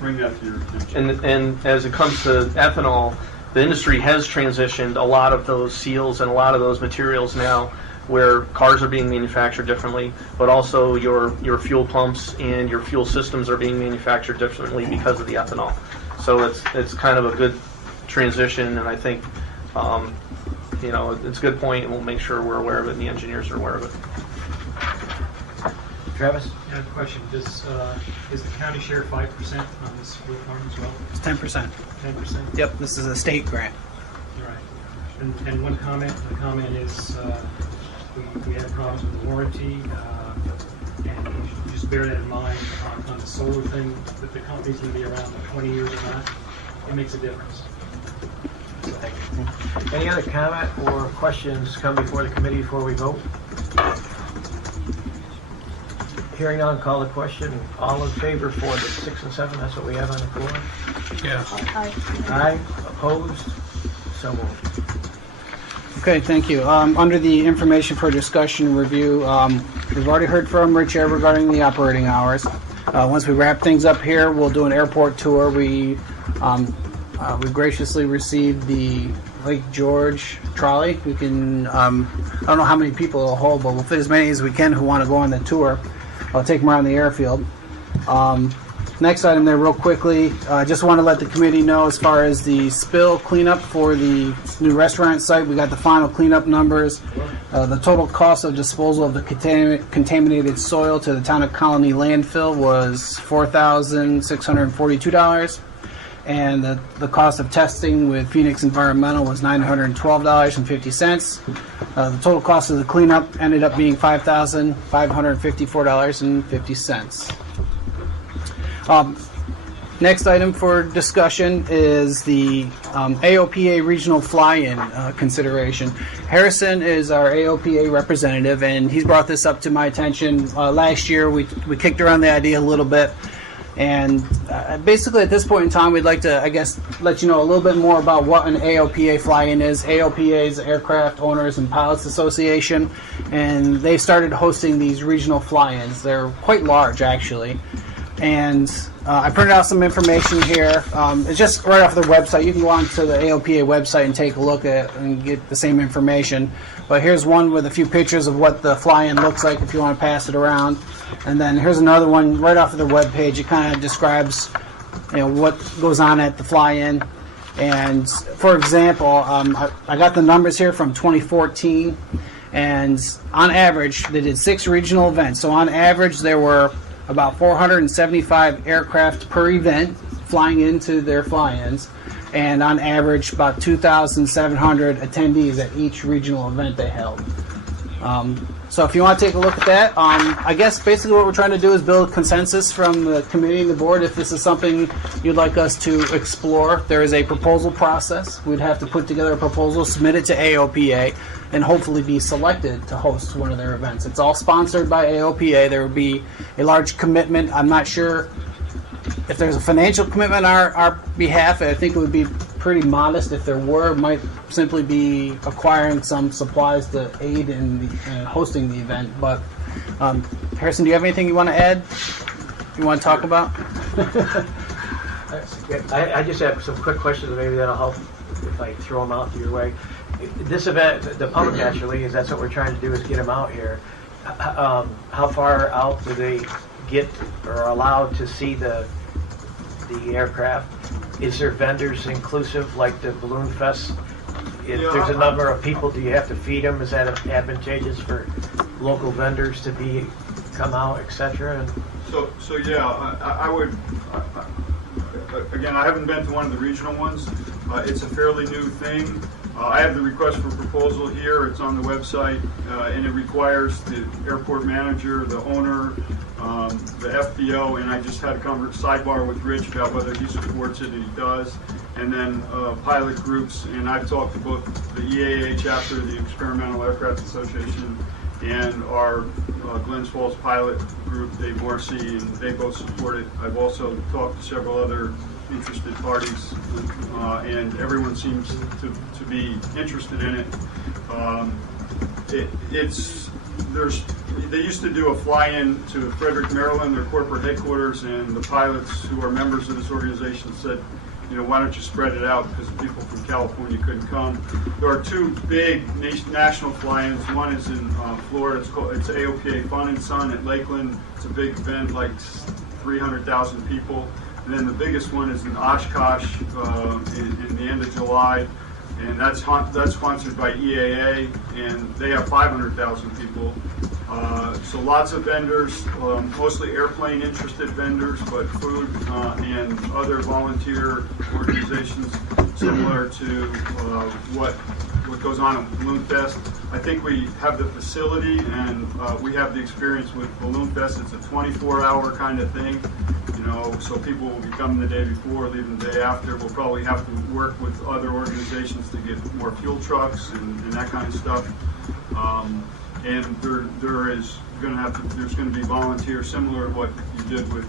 bring that to your attention. And as it comes to ethanol, the industry has transitioned a lot of those seals and a lot of those materials now, where cars are being manufactured differently, but also your fuel pumps and your fuel systems are being manufactured differently because of the ethanol. So it's kind of a good transition, and I think it's a good point, and we'll make sure we're aware of it and the engineers are aware of it. Travis? I have a question. Is the county share 5% on this wind farm as well? It's 10%. 10%? Yep, this is a state grant. All right. And one comment. The comment is we had problems with the warranty, and you should just bear that in mind on the solar thing, that the company's going to be around 20 years or not. It makes a difference. Any other comment or questions come before the committee before we vote? Hearing none, call the question. All in favor for the 6 and 7? That's what we have on the floor. Yes. Aye. Opposed? So moved. Okay, thank you. Under the information for discussion and review, we've already heard from Rich Air regarding the operating hours. Once we wrap things up here, we'll do an airport tour. We graciously received the Lake George trolley. We can, I don't know how many people it'll hold, but we'll fit as many as we can who want to go on the tour. I'll take them around the airfield. Next item there real quickly, I just want to let the committee know as far as the spill cleanup for the new restaurant site. We got the final cleanup numbers. The total cost of disposal of the contaminated soil to the town of Colony landfill was $4,642. And the cost of testing with Phoenix Environmental was $912.50. The total cost of the cleanup ended up being $5,554.50. Next item for discussion is the AOPA regional fly-in consideration. Harrison is our AOPA representative, and he's brought this up to my attention. Last year, we kicked around the idea a little bit. And basically at this point in time, we'd like to, I guess, let you know a little bit more about what an AOPA fly-in is. AOPA is Aircraft Owners and Pilots Association, and they started hosting these regional fly-ins. They're quite large, actually. And I printed out some information here. It's just right off their website. You can go onto the AOPA website and take a look at it and get the same information. But here's one with a few pictures of what the fly-in looks like if you want to pass it around. And then here's another one right off of their webpage. It kind of describes, what goes on at the fly-in. And for example, I got the numbers here from 2014, and on average, they did 6 regional events. So on average, there were about 475 aircraft per event flying into their fly-ins, and on average, about 2,700 attendees at each regional event they held. So if you want to take a look at that, I guess basically what we're trying to do is build consensus from the committee and the board. If this is something you'd like us to explore, there is a proposal process. We'd have to put together a proposal, submit it to AOPA, and hopefully be selected to host one of their events. It's all sponsored by AOPA. There would be a large commitment. I'm not sure if there's a financial commitment on our behalf. I think it would be pretty modest. If there were, it might simply be acquiring some supplies to aid in hosting the event. But Harrison, do you have anything you want to add? You want to talk about? I just have some quick questions, maybe that'll help if I throw them out your way. This event, the public naturally, is that's what we're trying to do, is get them out here. How far out do they get or are allowed to see the aircraft? Is there vendors inclusive, like the Balloon Fest? If there's a number of people, do you have to feed them? Is that advantageous for local vendors to come out, etc.? So yeah, I would. Again, I haven't been to one of the regional ones. It's a fairly new thing. I have the request for proposal here. It's on the website, and it requires the airport manager, the owner, the FBO, and I just had a sidebar with Rich about whether he supports it, and he does. And then pilot groups, and I've talked to both the EAA chapter, the Experimental Aircraft Association, and our Glens Falls pilot group, Dave Morrissey, and they both support it. I've also talked to several other interested parties, and everyone seems to be interested in it. They used to do a fly-in to Frederick, Maryland, their corporate headquarters, and the pilots who are members of this organization said, why don't you spread it out, because people from California couldn't come. There are two big national fly-ins. One is in Florida. It's AOPA Fun and Sun at Lakeland. It's a big event, like 300,000 people. And then the biggest one is in Oshkosh in the end of July, and that's sponsored by EAA, and they have 500,000 people. So lots of vendors, mostly airplane interested vendors, but food and other volunteer organizations similar to what goes on at Balloon Fest. I think we have the facility, and we have the experience with Balloon Fest. It's a 24-hour kind of thing, so people will be coming the day before, leaving the day after. We'll probably have to work with other organizations to get more fuel trucks and that kind of stuff. And there's going to be volunteers, similar to what you did with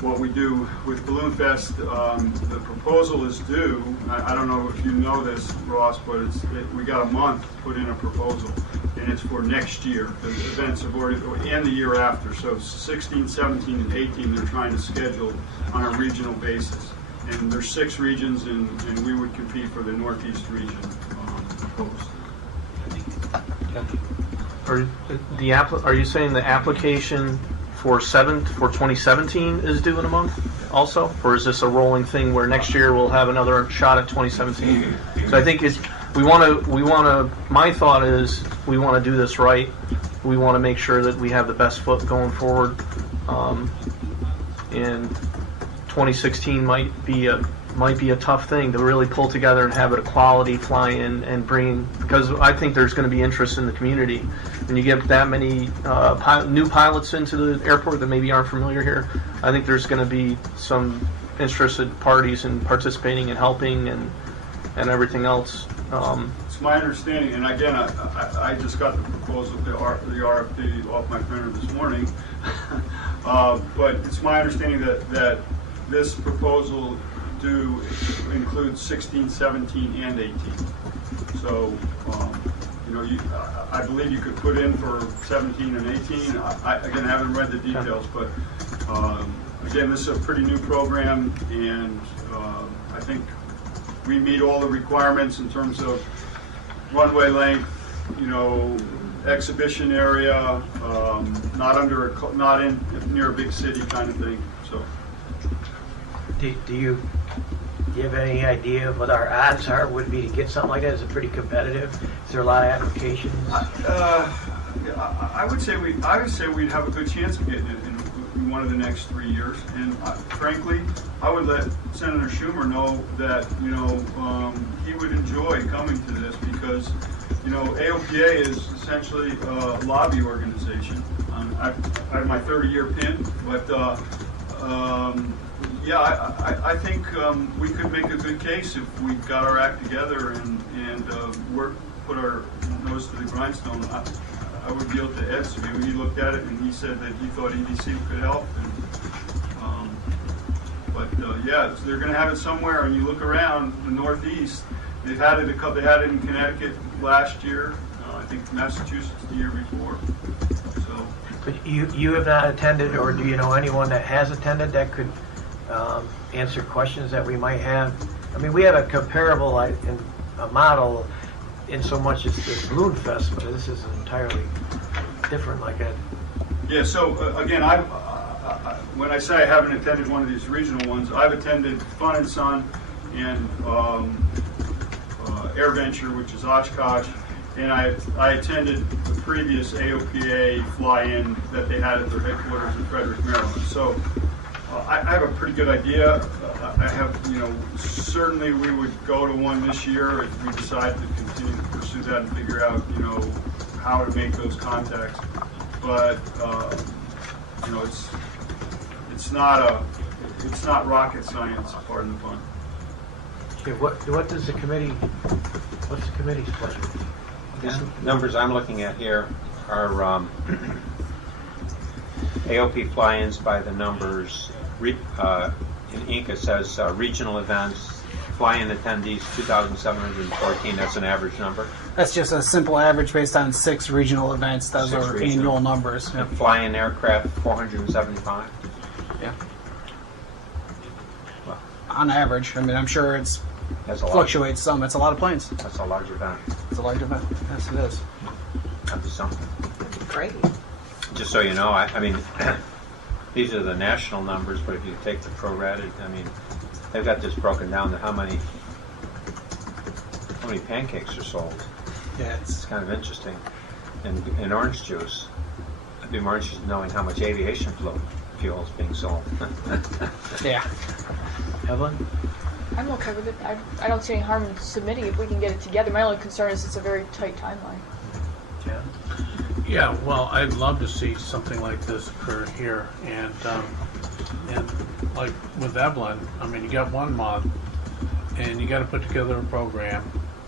what we do with Balloon Fest. The proposal is due. I don't know if you know this, Ross, but we got a month to put in a proposal, and it's for next year. The events have already, and the year after. So 16, 17, and 18, they're trying to schedule on a regional basis. And there's 6 regions, and we would compete for the Northeast region host. Are you saying the application for 2017 is due in a month also? Or is this a rolling thing where next year we'll have another shot at 2017? So I think my thought is we want to do this right. We want to make sure that we have the best foot going forward. And 2016 might be a tough thing to really pull together and have it a quality fly-in and bring, because I think there's going to be interest in the community. When you get that many new pilots into the airport that maybe aren't familiar here, I think there's going to be some interested parties in participating and helping and everything else. It's my understanding, and again, I just got the proposal, the RFP off my printer this morning, but it's my understanding that this proposal do include 16, 17, and 18. So, I believe you could put in for 17 and 18. I haven't read the details, but again, this is a pretty new program, and I think we meet all the requirements in terms of runway length, exhibition area, not near a big city kind of thing. So, Do you have any idea of what our odds would be to get something like that? Is it pretty competitive? Is there a lot of applications? I would say we'd have a good chance of getting it in one of the next 3 years. And frankly, I would let Senator Schumer know that, he would enjoy coming to this because, AOPA is essentially a lobby organization. I have my 30-year pin, but I think we could make a good case if we got our act together and put our nose to the grindstone. I would yield to Ed. So he looked at it and he said that he thought EDC could help. So they're going to have it somewhere. And you look around the Northeast, they've had it. They had it in Connecticut last year. I think Massachusetts the year before. So, But you have not attended, or do you know anyone that has attended that could answer questions that we might have? I mean, we have a comparable a model in so much as the Balloon Fest, but this is entirely different. Yeah. So again, when I say I haven't attended one of these regional ones, I've attended Fun and Sun and Air Venture, which is Oshkosh, and I attended the previous AOPA fly-in that they had at their headquarters in Frederick, Maryland. So I have a pretty good idea. I have, certainly we would go to one this year if we decide to continue to pursue that and figure out, how to make those contacts. But it's not rocket science, pardon the pun. Okay, what does the committee? What's the committee's pleasure? These numbers I'm looking at here are AOP fly-ins by the numbers. In ink it says regional events, fly-in attendees 2,714. That's an average number. That's just a simple average based on 6 regional events. Those Six are regional. annual numbers. And fly-in aircraft 475. Yeah. On average. I mean, I'm sure it's That's a fluctuates some. It's a lot of planes. That's a large event. It's a large event. Yes, it is. That'd be something. Great. Just so you know, I mean, these are the national numbers, but if you take the prorated, I mean, they've got this broken down to how many pancakes are sold. Yeah, It's kind of interesting. And orange juice. I'd be more interested in knowing how much aviation fuel is being sold. yeah. Evelyn? I'm okay with it. I don't see any harm in submitting if we can get it together. My only concern is it's a very tight timeline. Yeah. Yeah, well, I'd love to see something like this occur here, and like with Evelyn, I mean, you got 1 month, and you got to put together a program,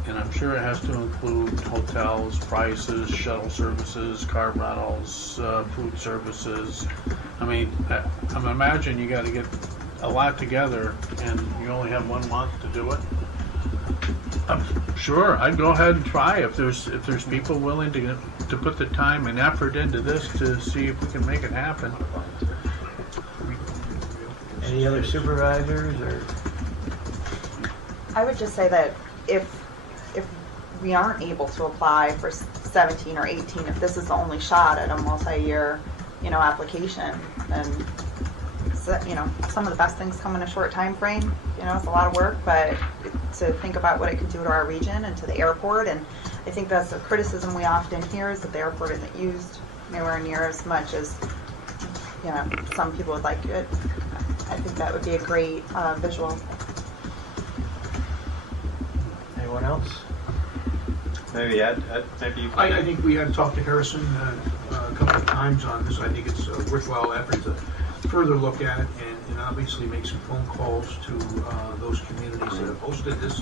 and I'm sure it has to include hotels, prices, shuttle services, car rentals, food services. I mean, I'm imagining you got to get a lot together, and you only have 1 month to do it. Sure, I'd go ahead and try if there's people willing to put the time and effort into this to see if we can make it happen. Any other supervisors or? I would just say that if we aren't able to apply for 17 or 18, if this is the only shot at a multi-year, application, then some of the best things come in a short time frame. It's a lot of work, but to think about what it could do to our region and to the airport, and I think that's a criticism we often hear is that the airport isn't used nowhere near as much as some people would like it. I think that would be a great visual. Anyone else? Maybe Ed, maybe you can. I think we had talked to Harrison a couple of times on this. I think it's a worthwhile effort to further look at it and obviously make some phone calls to those communities that have hosted this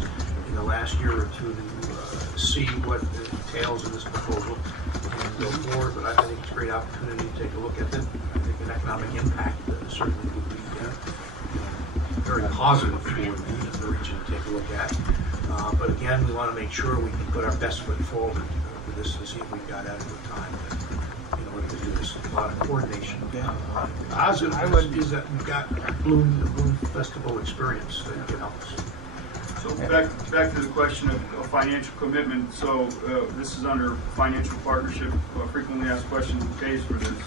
in the last year or two to see what entails in this proposal and go forward. But I think it's a great opportunity to take a look at it. I think an economic impact certainly would be very positive for the region to take a look at. But again, we want to make sure we can put our best foot forward for this to see if we've got adequate time in order to do this. A lot of coordination. Positive is that we've got the Balloon Festival experience that can help us. So back to the question of financial commitment. So this is under financial partnership. Frequently asked questions and pays for this.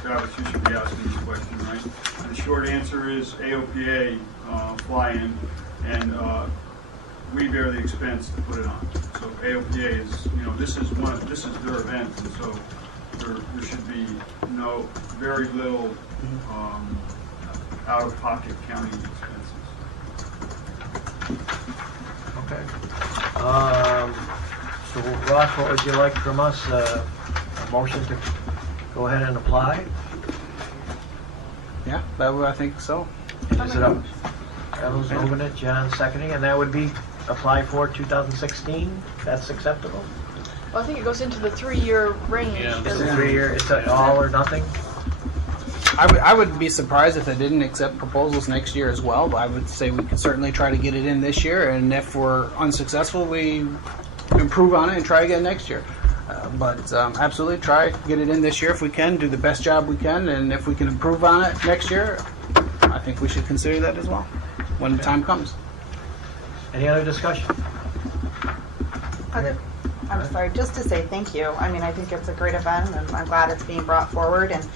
Travis, you should be asking this question, right? And the short answer is AOPA fly-in, and we bear the expense to put it on. So AOPA is, this is their event, and so there should be very little out-of-pocket county expenses. Okay. So Ross, what would you like from us? A motion to go ahead and apply? Yeah, I think so. Is it up? Evan's moving it, John seconding, and that would be apply for 2016? That's acceptable? Well, I think it goes into the 3-year range. Yeah. It's doesn't a it? 3-year, it's an all or nothing? I would be surprised if they didn't accept proposals next year as well, but I would say we could certainly try to get it in this year, and if we're unsuccessful, we improve on it and try again next year. But absolutely try, get it in this year if we can, do the best job we can, and if we can improve on it next year, I think we should consider that as well when the time comes. Any other discussion? I'm sorry, just to say thank you. I mean, I think it's a great event, and I'm glad it's being brought forward. And,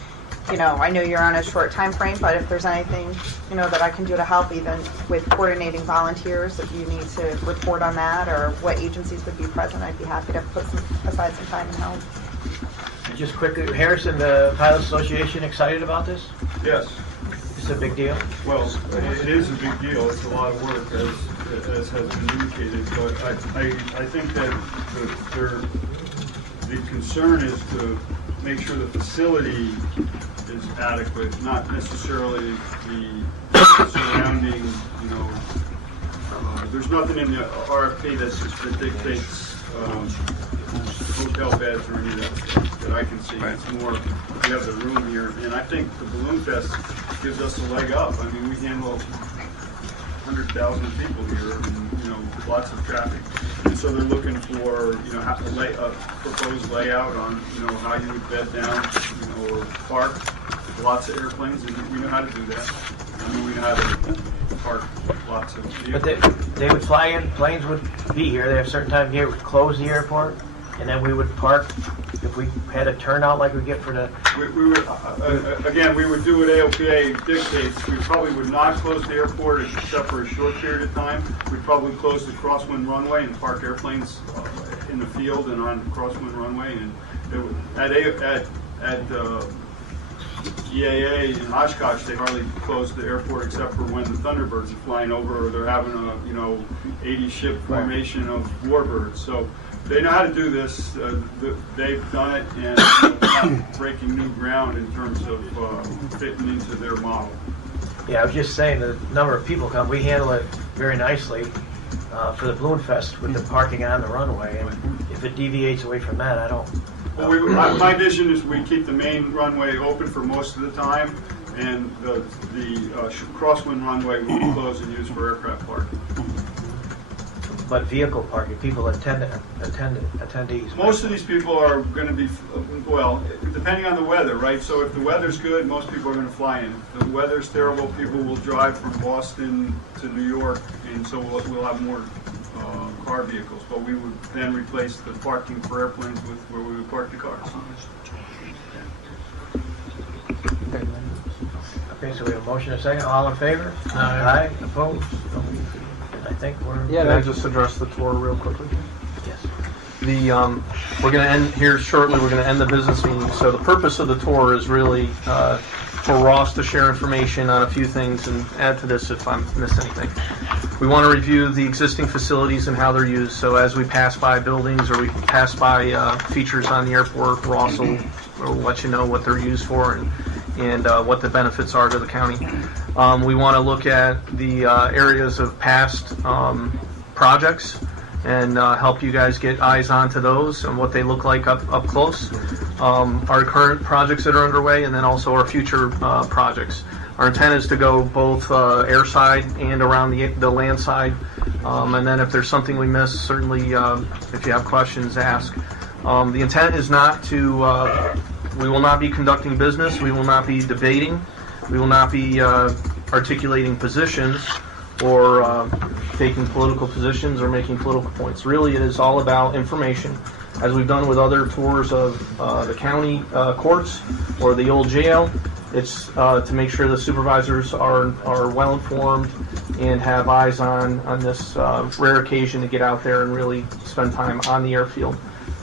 I know you're on a short time frame, but if there's anything, that I can do to help, even with coordinating volunteers, if you need to report on that, or what agencies would be present, I'd be happy to put aside some time and help. And just quickly, Harrison, the Pilot Association excited about this? Yes. It's a big deal? Well, it is a big deal. It's a lot of work, as has been indicated. But I think that the concern is to make sure the facility is adequate, not necessarily the surrounding, there's nothing in the RFP that dictates hotel beds or any of that stuff that I can see. It's more, we have the room here, and I think the Balloon Fest gives us a leg up. I mean, we handle 100,000 people here, and lots of traffic. And so they're looking for a proposed layout on how you would bed down, or park. Lots of airplanes, and we know how to do that. I mean, we know how to park lots of vehicles. But they would fly in, planes would be here, they have a certain time of year, would close the airport, and then we would park, if we had a turnout like we get for the... We would, again, we would do what AOPA dictates. We probably would not close the airport except for a short period of time. We'd probably close the crosswind runway and park airplanes in the field and on the crosswind runway. And at EAA in Oshkosh, they hardly close the airport except for when the Thunderbirds are flying over, or they're having a 80 ship formation of warbirds. So they know how to do this. They've done it, and not breaking new ground in terms of fitting into their model. Yeah, I was just saying the number of people come, we handle it very nicely for the Balloon Fest with the parking on the runway, and if it deviates away from that, I don't... Well, my vision is we keep the main runway open for most of the time, and the crosswind runway will be closed and used for aircraft parking. But vehicle parking, people attendees. Most of these people are going to be, well, depending on the weather, right? So if the weather's good, most people are going to fly in. If the weather's terrible, people will drive from Boston to New York, and so we'll have more car vehicles. But we would then replace the parking for airplanes with where we would park the cars. Okay, so we have a motion and a second. All in favor? Aye. Opposed? I think we're... Can I just address the tour real quickly? Yes. We're going to end here shortly. We're going to end the business meeting. So the purpose of the tour is really for Ross to share information on a few things and add to this if I miss anything. We want to review the existing facilities and how they're used. So as we pass by buildings or we pass by features on the airport, Ross will let you know what they're used for and what the benefits are to the county. We want to look at the areas of past projects and help you guys get eyes onto those and what they look like up close. Our current projects that are underway, and then also our future projects. Our intent is to go both airside and around the land side. And then if there's something we miss, certainly if you have questions, ask. The intent is not to, we will not be conducting business, we will not be debating, we will not be articulating positions or taking political positions or making political points. Really, it is all about information, as we've done with other tours of the county courts or the old jail. It's to make sure the supervisors are well informed and have eyes on this rare occasion to get out there and really spend time on the airfield.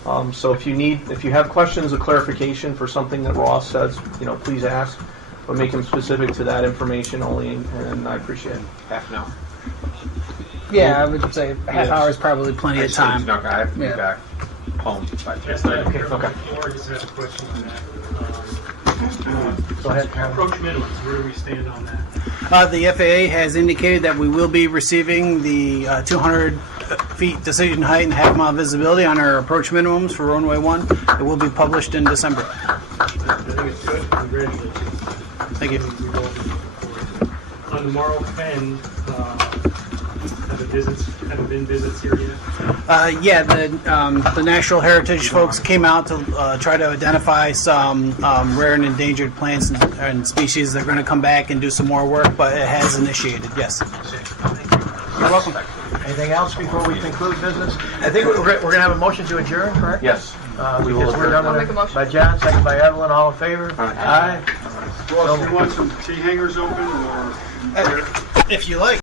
So if you have questions or clarification for something that Ross says, please ask, but make them specific to that information only, and I appreciate it. Half an hour. Yeah, I would say half hour is probably plenty of time. I have to be Yeah. back home by Yes, 10:30. okay. okay. Or just have a question on that. Go ahead, Karen. Approach minimums, where do we stand on that? The FAA has indicated that we will be receiving the 200 feet decision height and half-mile visibility on our approach minimums for runway 1. It will be published in December. I think it's good. Congratulations. Thank you. On the Morrow Fen, have been visits here yet? Yeah, the Natural Heritage folks came out to try to identify some rare and endangered plants and species. They're going to come back and do some more work, but it has initiated, yes. You're welcome. Anything else before we conclude business? I think we're going to have a motion to adjourn, correct? Yes. We will we're done I'll with make a it. motion. By John, second by Evelyn, all in favor? Aye. Ross, do you want some tea hangers open or? If you like.